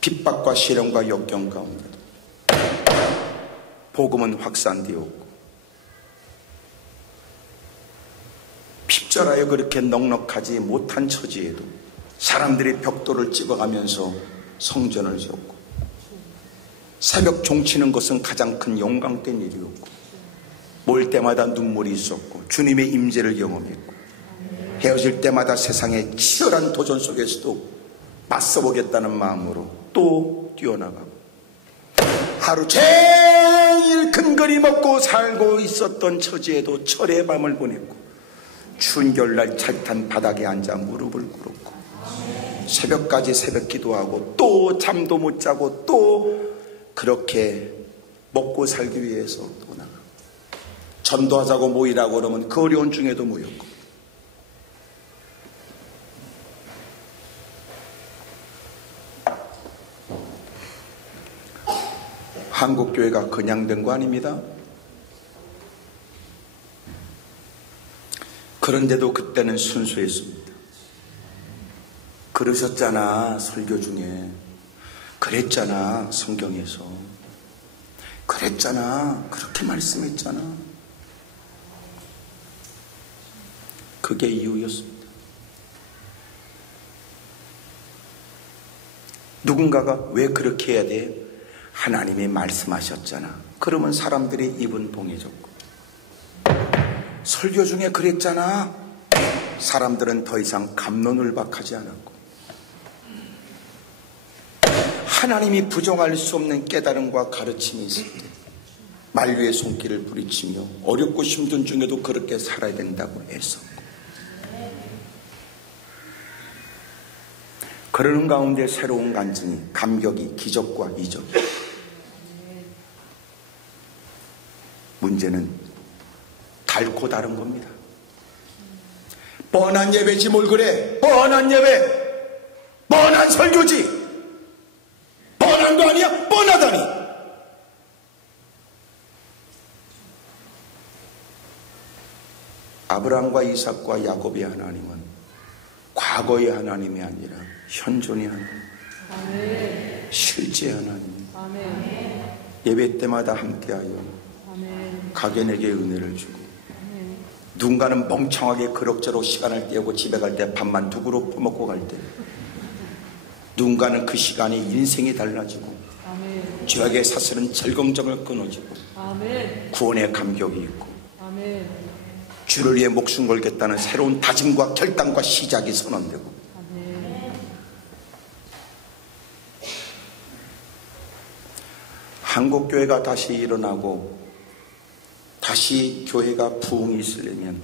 핍박과 시련과 역경 가운데도 복음은 확산되었고 핍절하여 그렇게 넉넉하지 못한 처지에도 사람들이 벽돌을 찍어가면서 성전을 지었고 새벽 종치는 것은 가장 큰 영광된 일이었고 몰 때마다 눈물이 있었고 주님의 임재를 경험했고 헤어질 때마다 세상의 치열한 도전 속에서도 맞서보겠다는 마음으로 또 뛰어나가고 하루 종일 근거리 먹고 살고 있었던 처지에도 철의 밤을 보냈고 추운 겨울날 찰탄 바닥에 앉아 무릎을 꿇었고 새벽까지 새벽 기도하고 또 잠도 못 자고 또 그렇게 먹고 살기 위해서 또 나가고 전도하자고 모이라고 그러면 그 어려운 중에도 모였고 한국교회가 그냥 된 거 아닙니다. 그런데도 그때는 순수했습니다. 그러셨잖아 설교 중에, 그랬잖아 성경에서, 그랬잖아 그렇게 말씀했잖아. 그게 이유였습니다. 누군가가 왜 그렇게 해야 돼? 하나님이 말씀하셨잖아. 그러면 사람들이 입은 동해졌고, 설교 중에 그랬잖아. 사람들은 더 이상 갑론을박하지 않았고, 하나님이 부정할 수 없는 깨달음과 가르침이 있을 때 만류의 손길을 부리치며 어렵고 힘든 중에도 그렇게 살아야 된다고 애썼고, 그러는 가운데 새로운 간증이, 감격이, 기적과 이적. 문제는 달고 다른 겁니다. 뻔한 예배지 뭘 그래. 뻔한 예배, 뻔한 설교지. 뻔한 거 아니야? 뻔하다니. 아브라함과 이삭과 야곱의 하나님은 과거의 하나님이 아니라 현존의 하나님, 아멘. 실제 하나님. 아멘. 예배 때마다 함께하여 각인에게 은혜를 주고, 아멘. 누군가는 멍청하게 그럭저럭 시간을 때우고 집에 갈 때 밥만 두 그릇 퍼먹고 갈 때, 누군가는 그 시간이 인생이 달라지고, 아멘. 죄악의 사슬은 절검정을 끊어지고, 아멘. 구원의 감격이 있고, 아멘. 주를 위해 목숨 걸겠다는 새로운 다짐과 결단과 시작이 선언되고, 아멘. 한국교회가 다시 일어나고 다시 교회가 부흥이 있으려면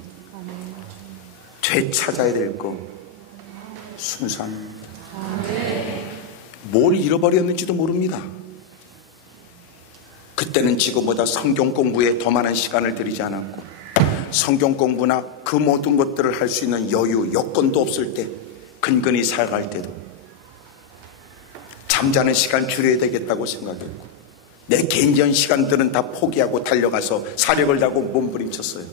되찾아야 될 거 순수합니다. 뭘 잃어버렸는지도 모릅니다. 그때는 지금보다 성경 공부에 더 많은 시간을 들이지 않았고, 성경 공부나 그 모든 것들을 할 수 있는 여유, 여건도 없을 때, 근근히 살아갈 때도 잠자는 시간 줄여야 되겠다고 생각했고, 내 개인적인 시간들은 다 포기하고 달려가서 사력을 다하고 몸부림쳤어요.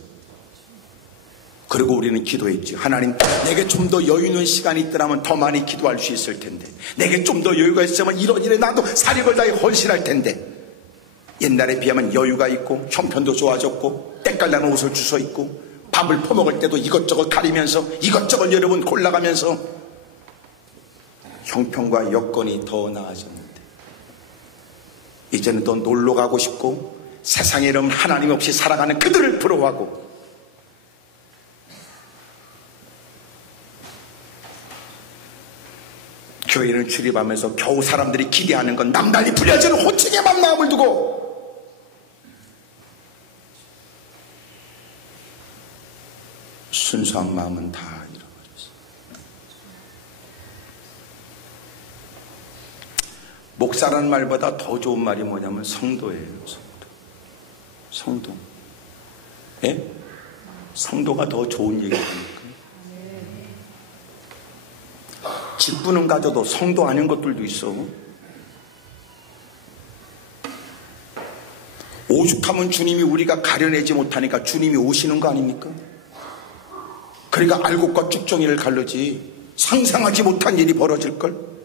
그리고 우리는 기도했지. 하나님, 내게 좀 더 여유 있는 시간이 있더라면 더 많이 기도할 수 있을 텐데, 내게 좀 더 여유가 있으면 이런 일에 나도 사력을 다해 헌신할 텐데. 옛날에 비하면 여유가 있고 형편도 좋아졌고 때깔나는 옷을 주워 입고 밥을 퍼먹을 때도 이것저것 가리면서 이것저것 여러 번 골라가면서 형편과 여건이 더 나아졌는데, 이제는 또 놀러 가고 싶고 세상에 이런 하나님 없이 살아가는 그들을 부러워하고, 교회를 출입하면서 겨우 사람들이 기대하는 건 남달리 부려지는 호칭에만 마음을 두고, 순수한 마음은 다 잃어버렸어요. 목사라는 말보다 더 좋은 말이 뭐냐면 성도예요. 성도. 예? 성도가 더 좋은 얘기입니까? 직분은 가져도 성도 아닌 것들도 있어. 오죽하면 주님이 우리가 가려내지 못하니까 주님이 오시는 거 아닙니까? 그러니까 알곡과 쭉정이를 갈르지 상상하지 못한 일이 벌어질걸.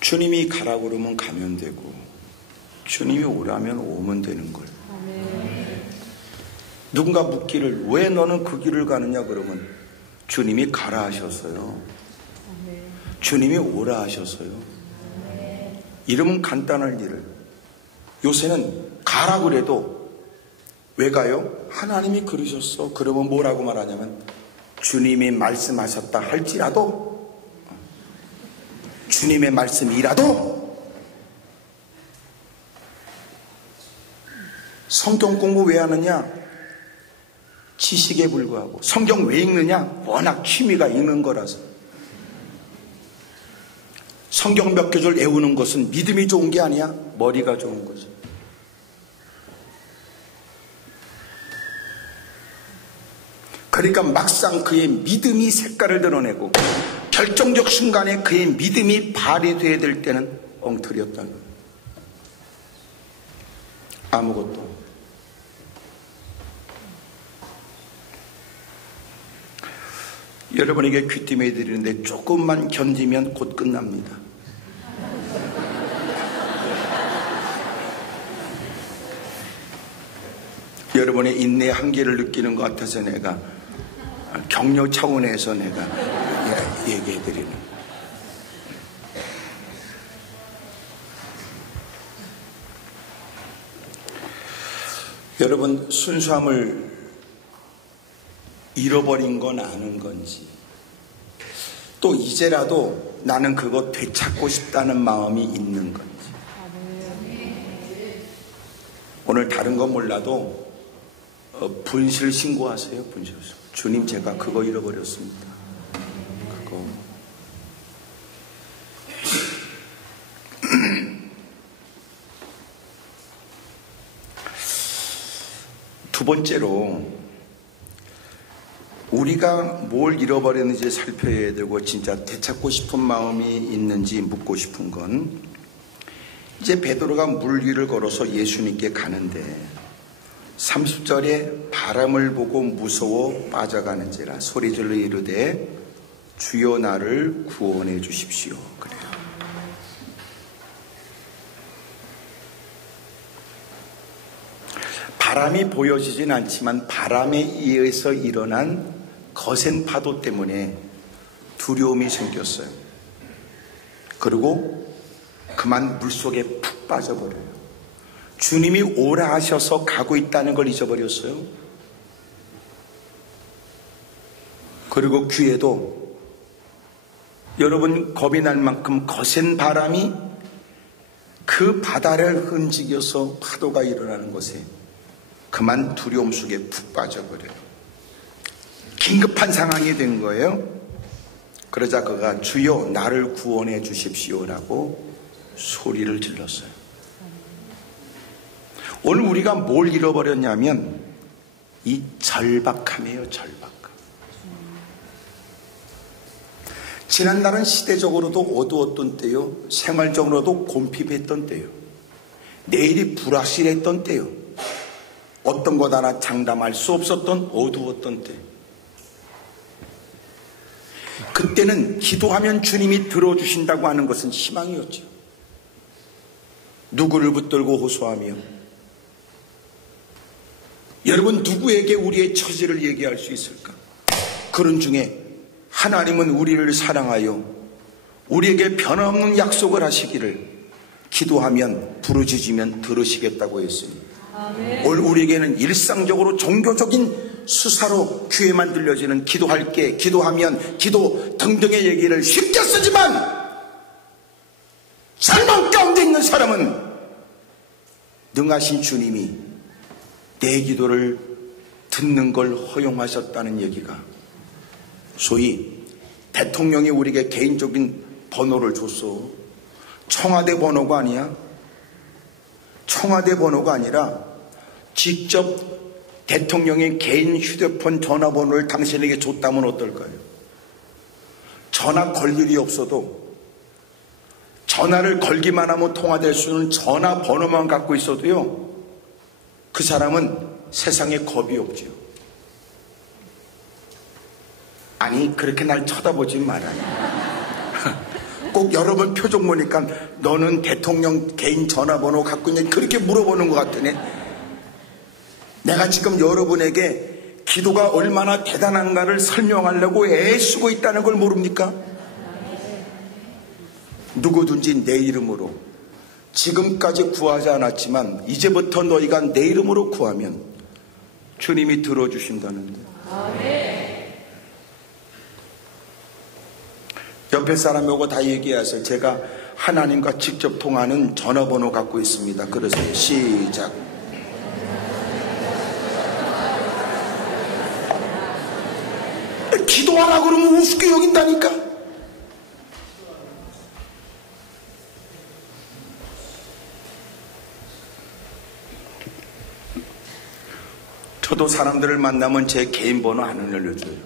주님이 가라고 그러면 가면 되고 주님이 오라면 오면 되는 걸. 누군가 묻기를 왜 너는 그 길을 가느냐 그러면 주님이 가라 하셨어요. 주님이 오라 하셨어요. 이러면 간단한 일을. 요새는 가라 그래도 왜 가요? 하나님이 그러셨어. 그러면 뭐라고 말하냐면 주님이 말씀하셨다 할지라도, 주님의 말씀이라도. 성경 공부 왜 하느냐? 지식에 불구하고. 성경 왜 읽느냐? 워낙 취미가 읽는 거라서. 성경 몇 구절 외우는 것은 믿음이 좋은 게 아니야. 머리가 좋은 거지. 그러니까 막상 그의 믿음이 색깔을 드러내고 결정적 순간에 그의 믿음이 발휘되어야 될 때는 엉터리였다는 거예요. 아무것도. 여러분에게 귀띔해 드리는데 조금만 견디면 곧 끝납니다. 여러분의 인내의 한계를 느끼는 것 같아서 내가 격려 차원에서 내가 얘기해 드리는. 여러분, 순수함을 잃어버린 건 아는 건지, 또 이제라도 나는 그거 되찾고 싶다는 마음이 있는 건지. 오늘 다른 건 몰라도 분실 신고하세요. 분실. 주님, 제가 그거 잃어버렸습니다. 그거. 두 번째로 우리가 뭘 잃어버렸는지 살펴야 되고 진짜 되찾고 싶은 마음이 있는지 묻고 싶은 건, 이제 베드로가 물 위를 걸어서 예수님께 가는데 30절에 바람을 보고 무서워 빠져가는지라 소리질러 이르되 주여 나를 구원해 주십시오. 그래요. 바람이 보여지진 않지만 바람에 의해서 일어난 거센 파도 때문에 두려움이 생겼어요. 그리고 그만 물속에 푹 빠져버려요. 주님이 오라 하셔서 가고 있다는 걸 잊어버렸어요. 그리고 귀에도 여러분 겁이 날 만큼 거센 바람이 그 바다를 흔적여서 파도가 일어나는 곳에 그만 두려움 속에 푹 빠져버려요. 긴급한 상황이 된 거예요. 그러자 그가 주여 나를 구원해 주십시오라고 소리를 질렀어요. 오늘 우리가 뭘 잃어버렸냐면 이 절박함이에요. 절박함. 지난날은 시대적으로도 어두웠던 때요, 생활적으로도 곰핍했던 때요, 내일이 불확실했던 때요, 어떤 것 하나 장담할 수 없었던 어두웠던 때. 그때는 기도하면 주님이 들어주신다고 하는 것은 희망이었죠. 누구를 붙들고 호소하며, 여러분 누구에게 우리의 처지를 얘기할 수 있을까? 그런 중에 하나님은 우리를 사랑하여 우리에게 변함없는 약속을 하시기를 기도하면 부르짖으면 들으시겠다고 했으니, 오늘 우리에게는 일상적으로 종교적인 수사로 귀에만 들려지는 기도할게, 기도하면, 기도 등등의 얘기를 쉽게 쓰지만 절망 가운데 있는 사람은 능하신 주님이 내 기도를 듣는 걸 허용하셨다는 얘기가, 소위 대통령이 우리에게 개인적인 번호를 줬어. 청와대 번호가 아니야. 청와대 번호가 아니라 직접 대통령의 개인 휴대폰 전화번호를 당신에게 줬다면 어떨까요? 전화 걸 일이 없어도 전화를 걸기만 하면 통화될 수 있는 전화번호만 갖고 있어도요, 그 사람은 세상에 겁이 없지요. 아니, 그렇게 날 쳐다보지 말아요. 꼭 여러분 표정 보니까 너는 대통령 개인 전화번호 갖고 있냐, 그렇게 물어보는 것 같으네. 내가 지금 여러분에게 기도가 얼마나 대단한가를 설명하려고 애쓰고 있다는 걸 모릅니까? 누구든지 내 이름으로, 지금까지 구하지 않았지만 이제부터 너희가 내 이름으로 구하면 주님이 들어주신다는데. 옆에 사람하고 다 얘기하세요. 제가 하나님과 직접 통하는 전화번호 갖고 있습니다. 그러세요. 시작. 기도하라 그러면 우습게 여긴다니까. 저도 사람들을 만나면 제 개인 번호 안 알려줘요.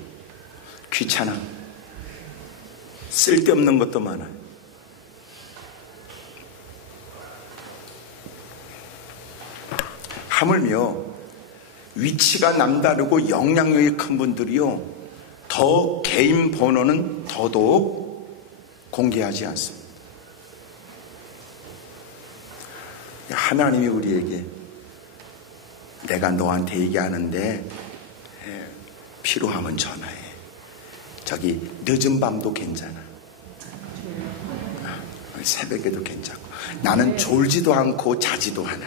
귀찮아. 쓸데없는 것도 많아요. 하물며 위치가 남다르고 영향력이 큰 분들이요, 더 개인 번호는 더더욱 공개하지 않습니다. 하나님이 우리에게 내가 너한테 얘기하는데 필요하면 전화해. 저기 늦은 밤도 괜찮아. 새벽에도 괜찮고. 나는 졸지도 않고 자지도 않아.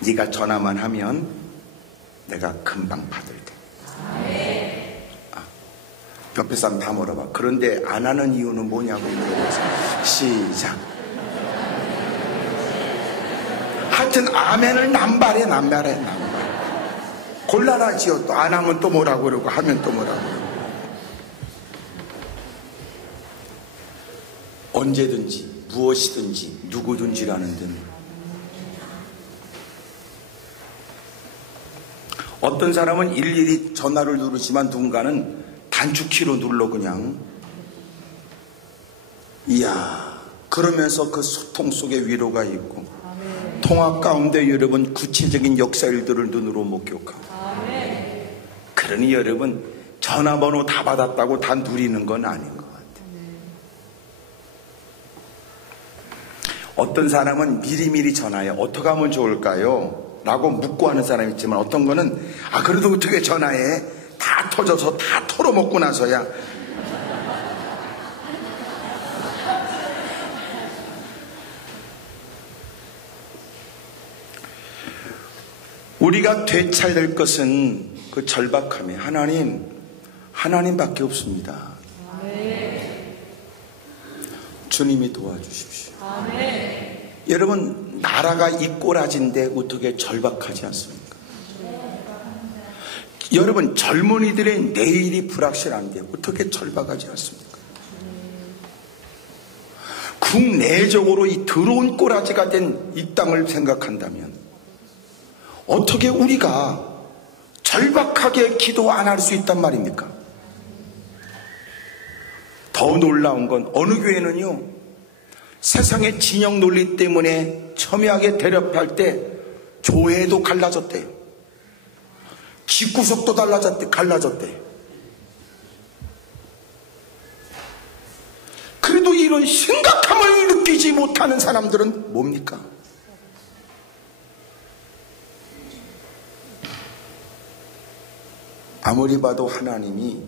네가 전화만 하면 내가 금방 받을게. 옆에 사람 다 물어봐. 그런데 안 하는 이유는 뭐냐고 물어보세요. 시작. 하여튼 아멘을 남발해. 곤란하지요. 또 안 하면 또 뭐라고 그러고 하면 또 뭐라고 그러고. 언제든지 무엇이든지 누구든지라는 데는 어떤 사람은 일일이 전화를 누르지만 누군가는 단축키로 눌러 그냥. 이야, 그러면서 그 소통 속에 위로가 있고 통화 가운데 여러분 구체적인 역사 일들을 눈으로 목격하고. 그러니 여러분 전화번호 다 받았다고 다 누리는 건 아닌 것 같아요. 어떤 사람은 미리미리 전화해. 어떻게 하면 좋을까요? 라고 묻고 하는 사람이 있지만 어떤 거는 그래도 어떻게 전화해? 다 터져서 다 털어먹고 나서야. 우리가 되찾을 것은 그 절박함에 하나님밖에 없습니다. 주님이 도와주십시오. 여러분, 나라가 이 꼬라진데 어떻게 절박하지 않습니까? 여러분, 젊은이들의 내일이 불확실한데 어떻게 절박하지 않습니까? 국내적으로 이 더러운 꼬라지가 된 이 땅을 생각한다면 어떻게 우리가 절박하게 기도 안 할 수 있단 말입니까? 더 놀라운 건 어느 교회는요, 세상의 진영 논리 때문에 첨예하게 대립할 때 교회도 갈라졌대요. 집구석도 갈라졌대요. 그래도 이런 심각함을 느끼지 못하는 사람들은 뭡니까? 아무리 봐도 하나님이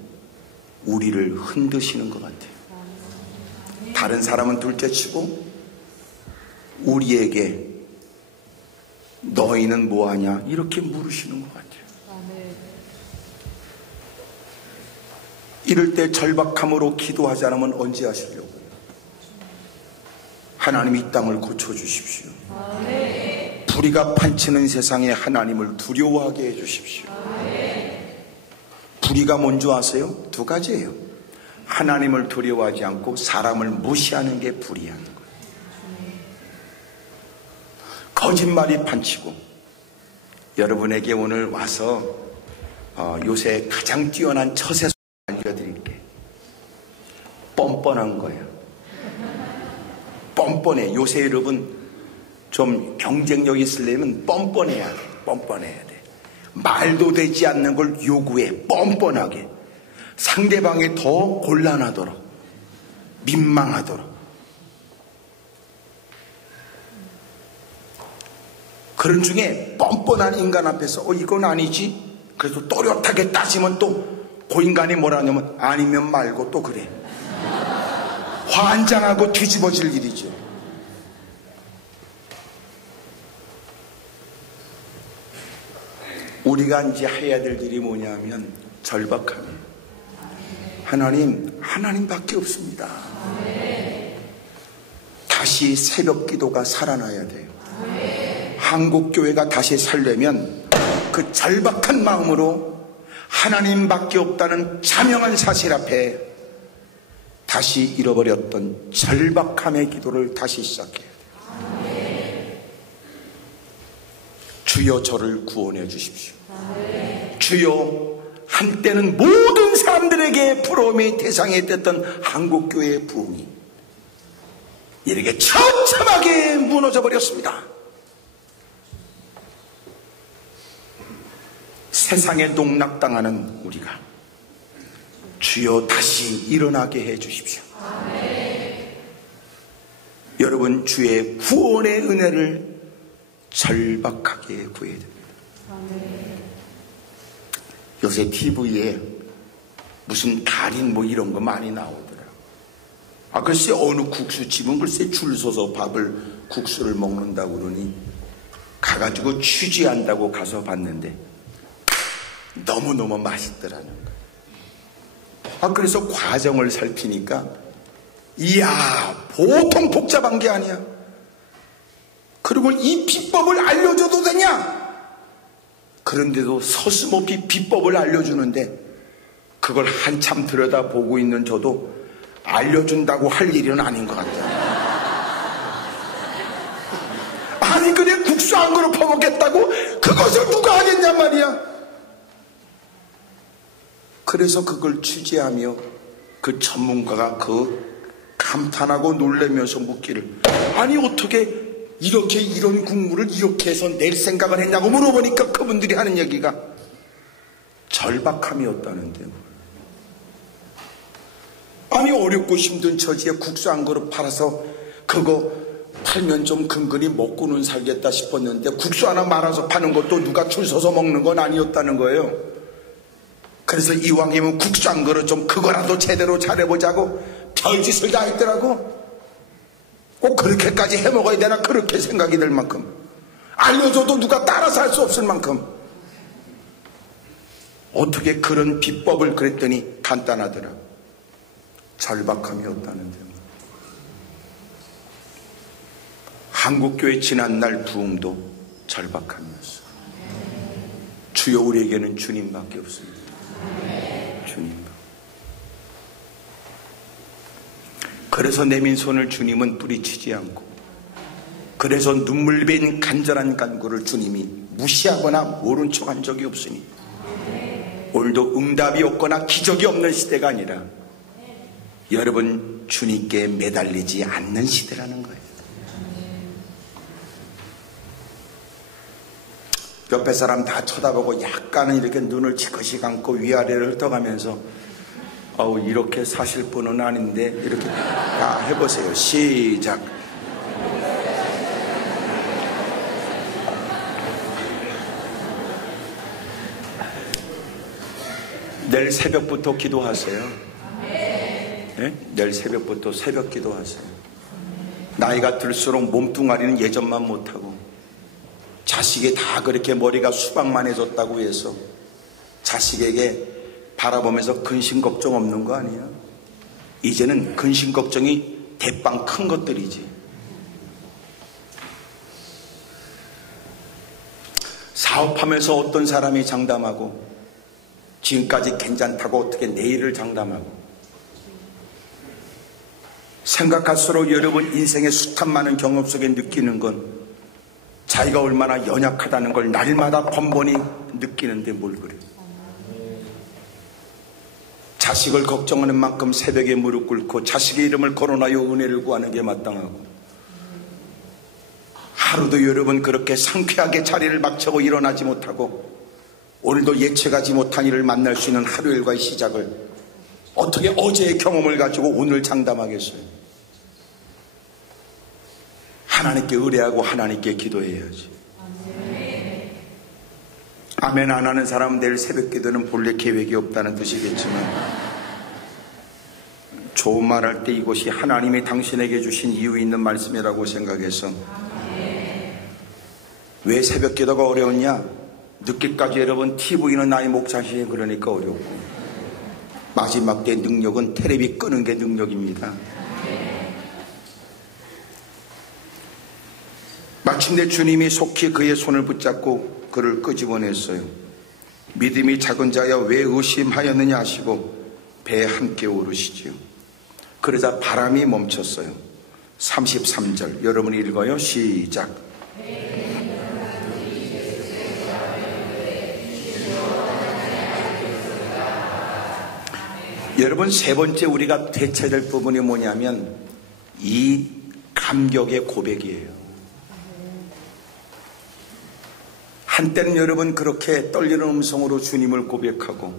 우리를 흔드시는 것 같아요. 다른 사람은 둘째치고 우리에게 너희는 뭐하냐 이렇게 물으시는 것 같아요. 이럴 때 절박함으로 기도하지 않으면 언제 하시려고요? 하나님 이 땅을 고쳐주십시오. 불의가 판치는 세상에 하나님을 두려워하게 해주십시오. 불의가 뭔지 아세요? 두 가지예요. 하나님을 두려워하지 않고 사람을 무시하는 게 불의한 거예요. 거짓말이 판치고 여러분에게 오늘 와서 요새 가장 뛰어난 처세 알려드릴게. 뻔뻔한 거예요. 뻔뻔해. 요새 여러분 좀 경쟁력 있으려면 뻔뻔해야 돼. 뻔뻔해야 돼. 말도 되지 않는 걸 요구해. 뻔뻔하게. 상대방이 더 곤란하도록, 민망하도록. 그런 중에 뻔뻔한 인간 앞에서 이건 아니지? 그래서 또렷하게 따지면 또 그 인간이 뭐라 하냐면 아니면 말고 또 그래. 환장하고 뒤집어질 일이죠. 우리가 이제 해야 될 일이 뭐냐면 절박함이에요. 하나님밖에 없습니다. 다시 새벽 기도가 살아나야 돼요. 한국교회가 다시 살려면 그 절박한 마음으로 하나님밖에 없다는 자명한 사실 앞에 다시 잃어버렸던 절박함의 기도를 다시 시작해야 돼요. 주여 저를 구원해 주십시오. 주여 한때는 모든 사람들에게 부러움의 대상이 됐던 한국교회의 부흥이 이렇게 처참하게 무너져 버렸습니다. 세상에 농락당하는 우리가 주여 다시 일어나게 해 주십시오. 여러분 주의 구원의 은혜를 절박하게 구해야 됩니다. 요새 TV에 무슨 달인 뭐 이런 거 많이 나오더라고요. 글쎄 어느 국수집은 글쎄 줄 서서 국수를 먹는다고 그러니 가가지고 취재한다고 가서 봤는데 너무너무 맛있더라는 거예요. 그래서 과정을 살피니까 이야 보통 복잡한 게 아니야. 그리고 이 비법을 알려줘도 되냐? 그런데도 서슴없이 비법을 알려주는데 그걸 한참 들여다보고 있는 저도 알려준다고 할 일은 아닌 것 같아요. 아니 그래 국수 한 그릇 퍼먹겠다고 그것을 누가 하겠냔 말이야. 그래서 그걸 취재하며 그 전문가가 감탄하고 놀라면서 묻기를 아니 어떻게 이렇게 이런 국물을 이렇게 해서 낼 생각을 했냐고 물어보니까 그분들이 하는 얘기가 절박함이었다는데요. 아니 어렵고 힘든 처지에 국수 한 그릇 팔아서 그거 팔면 좀 근근히 먹고는 살겠다 싶었는데 국수 하나 말아서 파는 것도 누가 줄 서서 먹는 건 아니었다는 거예요. 그래서 이왕이면 국수 한 그릇 좀 그거라도 제대로 잘해보자고 별짓을 다 했더라고. 꼭 그렇게까지 해먹어야 되나 그렇게 생각이 들 만큼 알려줘도 누가 따라서 할 수 없을 만큼 어떻게 그런 비법을 그랬더니 간단하더라. 절박함이었다는데요. 한국교회 지난날 부흥도 절박함이었어. 주여 우리에게는 주님밖에 없습니다. 주님. 그래서 내민 손을 주님은 뿌리치지 않고, 그래서 눈물 밴 간절한 간구를 주님이 무시하거나 모른 척 한 적이 없으니 오늘도 응답이 없거나 기적이 없는 시대가 아니라 여러분 주님께 매달리지 않는 시대라는 거예요. 옆에 사람 다 쳐다보고 약간은 이렇게 눈을 지그시 감고 위아래를 훑어가면서 이렇게 사실 분은 아닌데 이렇게 다 해보세요. 시작. 내일 새벽부터 기도하세요. 네? 내일 새벽부터 새벽 기도하세요. 나이가 들수록 몸뚱아리는 예전만 못하고 자식이 다 그렇게 머리가 수박만해졌다고 해서 자식에게 바라보면서 근심 걱정 없는 거 아니야? 이제는 근심 걱정이 대빵 큰 것들이지. 사업하면서 어떤 사람이 장담하고 지금까지 괜찮다고 어떻게 내일을 장담하고, 생각할수록 여러분 인생의 숱한 많은 경험 속에 느끼는 건 자기가 얼마나 연약하다는 걸 날마다 번번이 느끼는데 뭘 그래요. 자식을 걱정하는 만큼 새벽에 무릎 꿇고 자식의 이름을 거론하여 은혜를 구하는 게 마땅하고, 하루도 여러분 그렇게 상쾌하게 자리를 박차고 일어나지 못하고 오늘도 예측하지 못한 일을 만날 수 있는 하루 일과의 시작을 어떻게 어제의 경험을 가지고 오늘 장담하겠어요? 하나님께 의뢰하고 하나님께 기도해야지. 아멘 안 하는 사람은 내일 새벽 기도는 본래 계획이 없다는 뜻이겠지만, 좋은 말 할 때 이것이 하나님이 당신에게 주신 이유 있는 말씀이라고 생각해서, 왜 새벽 기도가 어려웠냐? 늦게까지 여러분 TV는 나의 목자신이 그러니까 어렵고, 마지막 때 능력은 텔레비 끄는 게 능력입니다. 마침내 주님이 속히 그의 손을 붙잡고 그를 끄집어냈어요. 믿음이 작은 자여 왜 의심하였느냐 하시고 배에 함께 오르시지요. 그러자 바람이 멈췄어요. 33절 여러분 읽어요. 시작. 여러분, 세 번째 우리가 되찾아야 될 부분이 뭐냐면 이 감격의 고백이에요. 한때는 여러분 그렇게 떨리는 음성으로 주님을 고백하고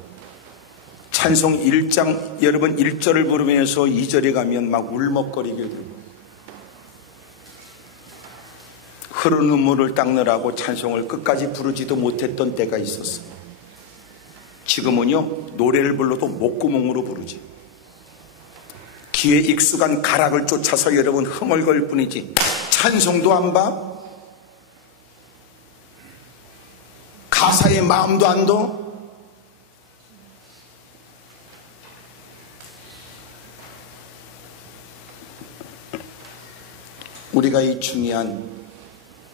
찬송 1장 여러분 1절을 부르면서 2절에 가면 막 울먹거리게 되고 흐르는 눈물을 닦느라고 찬송을 끝까지 부르지도 못했던 때가 있었어요. 지금은요, 노래를 불러도 목구멍으로 부르지. 귀에 익숙한 가락을 쫓아서 여러분 흥얼거릴 뿐이지 찬송도 안 봐? 가사에 마음도 안 둬? 우리가 이 중요한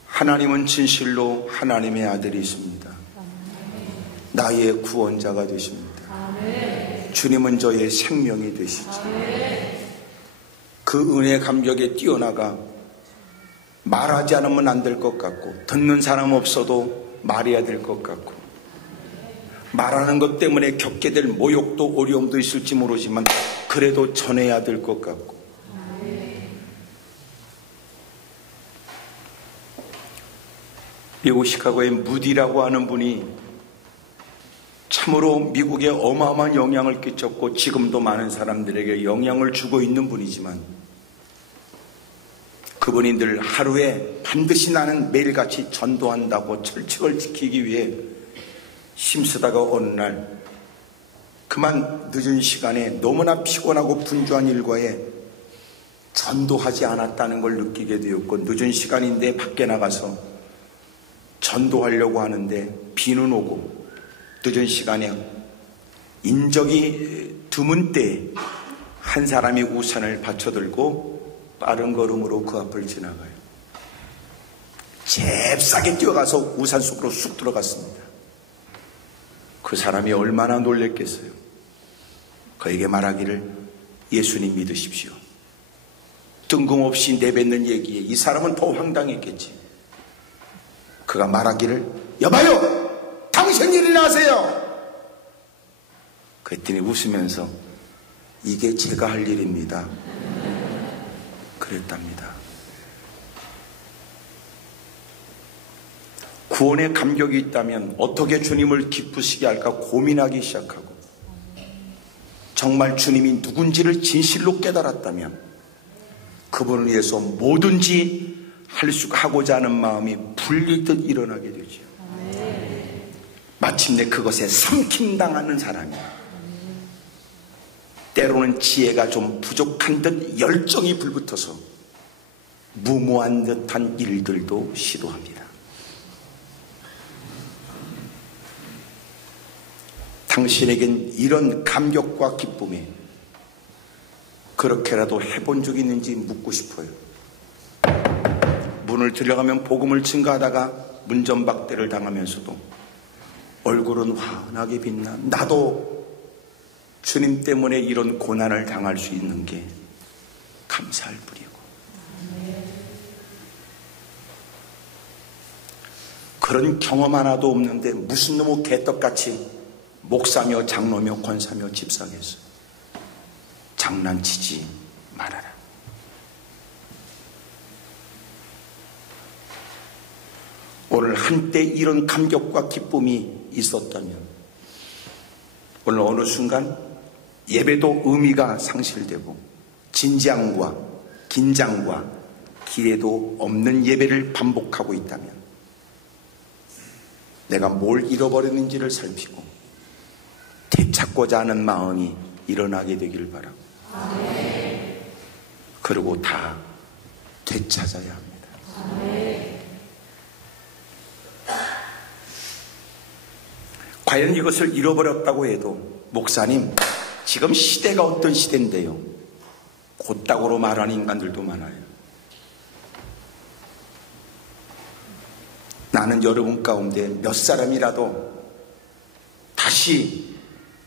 하나님은 진실로 하나님의 아들이십니다. 나의 구원자가 되십니다. 주님은 저의 생명이 되시죠. 그 은혜 감격에 뛰어나가 말하지 않으면 안 될 것 같고 듣는 사람 없어도 말해야 될 것 같고 말하는 것 때문에 겪게 될 모욕도 어려움도 있을지 모르지만 그래도 전해야 될 것 같고 미국 시카고의 무디라고 하는 분이 참으로 미국에 어마어마한 영향을 끼쳤고 지금도 많은 사람들에게 영향을 주고 있는 분이지만 그분이 늘 하루에 반드시 나는 매일같이 전도한다고 철칙을 지키기 위해 힘쓰다가 어느 날 그만 늦은 시간에 너무나 피곤하고 분주한 일과에 전도하지 않았다는 걸 느끼게 되었고 늦은 시간인데 밖에 나가서 전도하려고 하는데 비는 오고 늦은 시간에 인적이 드문 때에 한 사람이 우산을 받쳐들고 빠른 걸음으로 그 앞을 지나가요. 잽싸게 뛰어가서 우산 속으로 쑥 들어갔습니다. 그 사람이 얼마나 놀랬겠어요. 그에게 말하기를 예수님 믿으십시오. 뜬금없이 내뱉는 얘기에 이 사람은 더 황당했겠지. 그가 말하기를 여봐요! 당신 일어나세요! 그랬더니 웃으면서 이게 제가 할 일입니다. 그랬답니다. 구원의 감격이 있다면 어떻게 주님을 기쁘시게 할까 고민하기 시작하고 정말 주님이 누군지를 진실로 깨달았다면 그분을 위해서 뭐든지 하고자 하는 마음이 불리듯 일어나게 되죠. 마침내 그것에 삼킴당하는 사람이 때로는 지혜가 좀 부족한 듯 열정이 불붙어서 무모한 듯한 일들도 시도합니다. 당신에겐 이런 감격과 기쁨이 그렇게라도 해본 적이 있는지 묻고 싶어요. 문을 들어가면 복음을 증거하다가 문전박대를 당하면서도 얼굴은 환하게 빛나 나도 주님 때문에 이런 고난을 당할 수 있는 게 감사할 뿐이고 그런 경험 하나도 없는데 무슨 놈의 개떡같이 목사며 장로며 권사며 집사겠어. 장난치지 말아라. 오늘 한때 이런 감격과 기쁨이 있었다면 오늘 어느 순간 예배도 의미가 상실되고 진지함과 긴장과 기회도 없는 예배를 반복하고 있다면 내가 뭘 잃어버렸는지를 살피고 되찾고자 하는 마음이 일어나게 되길 바라고 그리고 다 되찾아야 합니다. 과연 이것을 잃어버렸다고 해도 목사님 지금 시대가 어떤 시대인데요, 곧다구로 말하는 인간들도 많아요. 나는 여러분 가운데 몇 사람이라도 다시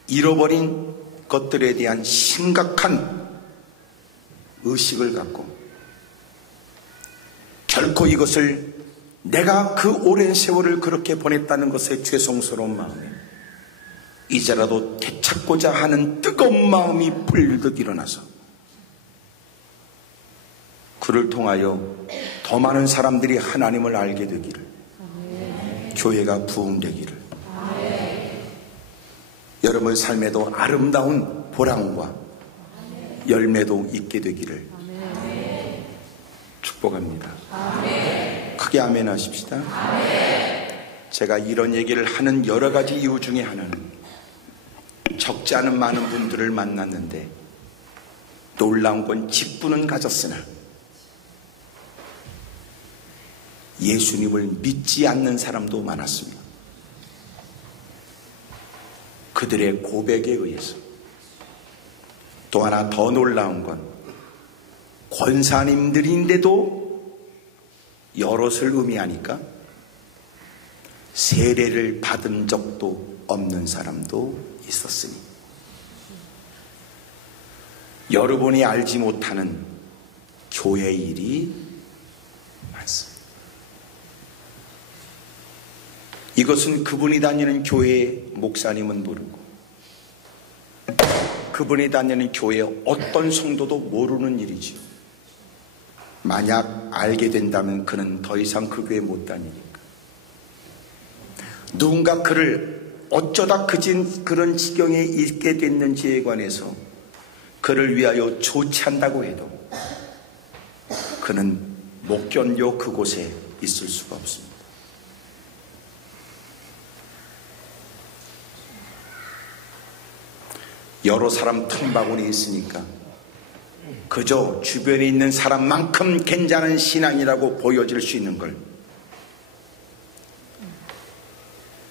잃어버린 것들에 대한 심각한 의식을 갖고 결코 이것을 내가 그 오랜 세월을 그렇게 보냈다는 것에 죄송스러운 마음에 이제라도 되찾고자 하는 뜨거운 마음이 불듯 일어나서 그를 통하여 더 많은 사람들이 하나님을 알게 되기를, 교회가 부흥되기를, 여러분 삶에도 아름다운 보람과 열매도 있게 되기를 축복합니다. 크게 아멘 하십시다. 제가 이런 얘기를 하는 여러 가지 이유 중에 하나는 적지 않은 많은 분들을 만났는데 놀라운 건 직분은 가졌으나 예수님을 믿지 않는 사람도 많았습니다. 그들의 고백에 의해서. 또 하나 더 놀라운 건 권사님들인데도 여럿을 의미하니까 세례를 받은 적도 없는 사람도 있었으니 여러분이 알지 못하는 교회 일이 많습니다. 이것은 그분이 다니는 교회의 목사님은 모르고 그분이 다니는 교회의 어떤 성도도 모르는 일이지요. 만약 알게 된다면 그는 더 이상 그 교회에 못 다니니까. 누군가 그를 어쩌다 그런 지경에 있게 됐는지에 관해서 그를 위하여 조치한다고 해도 그는 못 견뎌 그곳에 있을 수가 없습니다. 여러 사람 틈바구니 있으니까 그저 주변에 있는 사람만큼 괜찮은 신앙이라고 보여질 수 있는 걸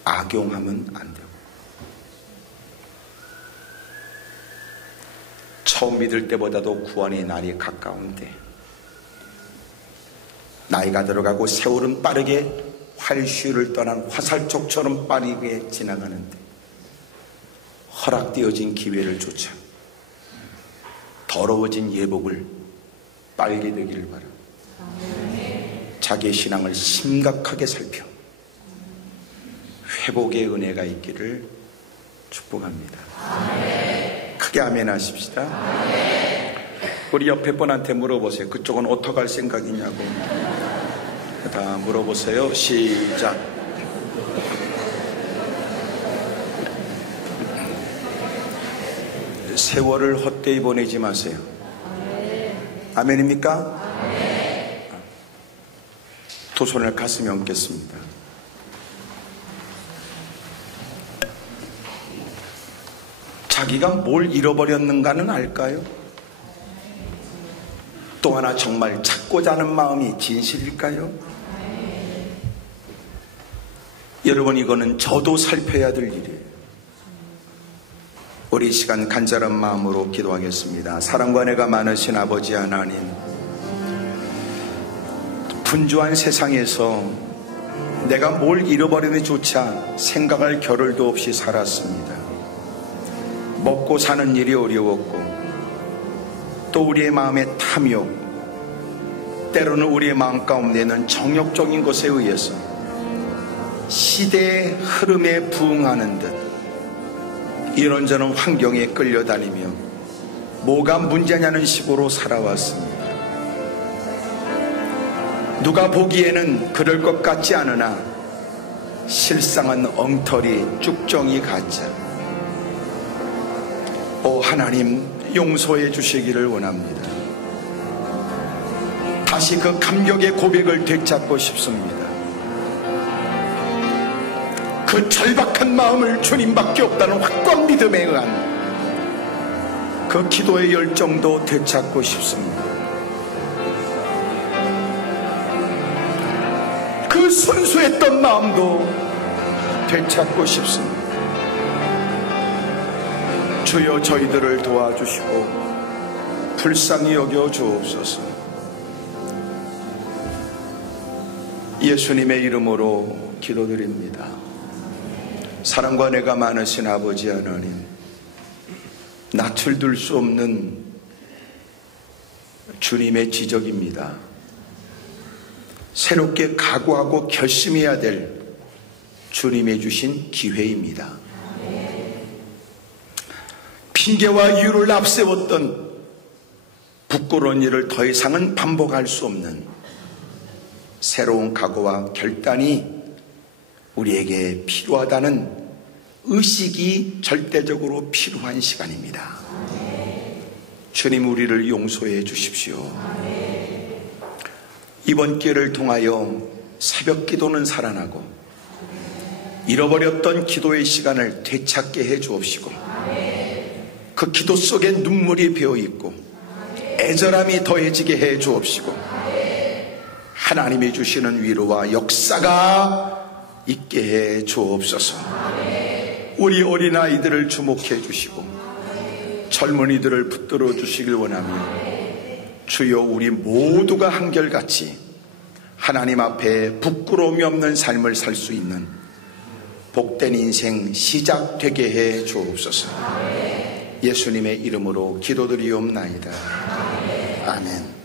악용하면 안 되고, 처음 믿을 때보다도 구원의 날이 가까운데 나이가 들어가고 세월은 빠르게 활시를 떠난 화살촉처럼 빠르게 지나가는데 허락되어진 기회를 쫓아 더러워진 예복을 빨게 되기를 바랍니다. 자기의 신앙을 심각하게 살펴 회복의 은혜가 있기를 축복합니다. 크게 아멘 하십시다. 우리 옆에 분한테 물어보세요. 그쪽은 어떻게 할 생각이냐고 다 물어보세요. 시작. 세월을 헛되이 보내지 마세요. 아멘입니까? 두 손을 가슴에 얹겠습니다. 자기가 뭘 잃어버렸는가는 알까요? 또 하나 정말 찾고자 하는 마음이 진실일까요? 여러분, 이거는 저도 살펴야 될 일이에요. 우리 이 시간 간절한 마음으로 기도하겠습니다. 사랑과 은혜가 많으신 아버지 하나님, 분주한 세상에서 내가 뭘 잃어버리는지조차 생각할 겨를도 없이 살았습니다. 먹고 사는 일이 어려웠고 또 우리의 마음의 탐욕, 때로는 우리의 마음 가운데는 정욕적인 것에 의해서 시대의 흐름에 부응하는 듯 이런저런 환경에 끌려다니며 뭐가 문제냐는 식으로 살아왔습니다. 누가 보기에는 그럴 것 같지 않으나 실상은 엉터리 쭉정이 가짜. 오 하나님, 용서해 주시기를 원합니다. 다시 그 감격의 고백을 되찾고 싶습니다. 그 절박한 마음을 주님밖에 없다는 확고한 믿음에 의한 그 기도의 열정도 되찾고 싶습니다. 그 순수했던 마음도 되찾고 싶습니다. 주여 저희들을 도와주시고 불쌍히 여겨 주옵소서. 예수님의 이름으로 기도드립니다. 사랑과 은혜가 많으신 아버지 하나님, 낯을 들 수 없는 주님의 지적입니다. 새롭게 각오하고 결심해야 될 주님의 주신 기회입니다. 핑계와 이유를 앞세웠던 부끄러운 일을 더 이상은 반복할 수 없는 새로운 각오와 결단이 우리에게 필요하다는 의식이 절대적으로 필요한 시간입니다. 주님, 우리를 용서해 주십시오. 이번 기회를 통하여 새벽 기도는 살아나고 잃어버렸던 기도의 시간을 되찾게 해 주옵시고, 그 기도 속에 눈물이 배어있고 애절함이 더해지게 해 주옵시고, 하나님이 주시는 위로와 역사가 있게 해 주옵소서. 우리 어린아이들을 주목해 주시고 젊은이들을 붙들어 주시길 원하며, 주여 우리 모두가 한결같이 하나님 앞에 부끄러움이 없는 삶을 살 수 있는 복된 인생 시작되게 해 주옵소서. 예수님의 이름으로 기도드리옵나이다. 아멘.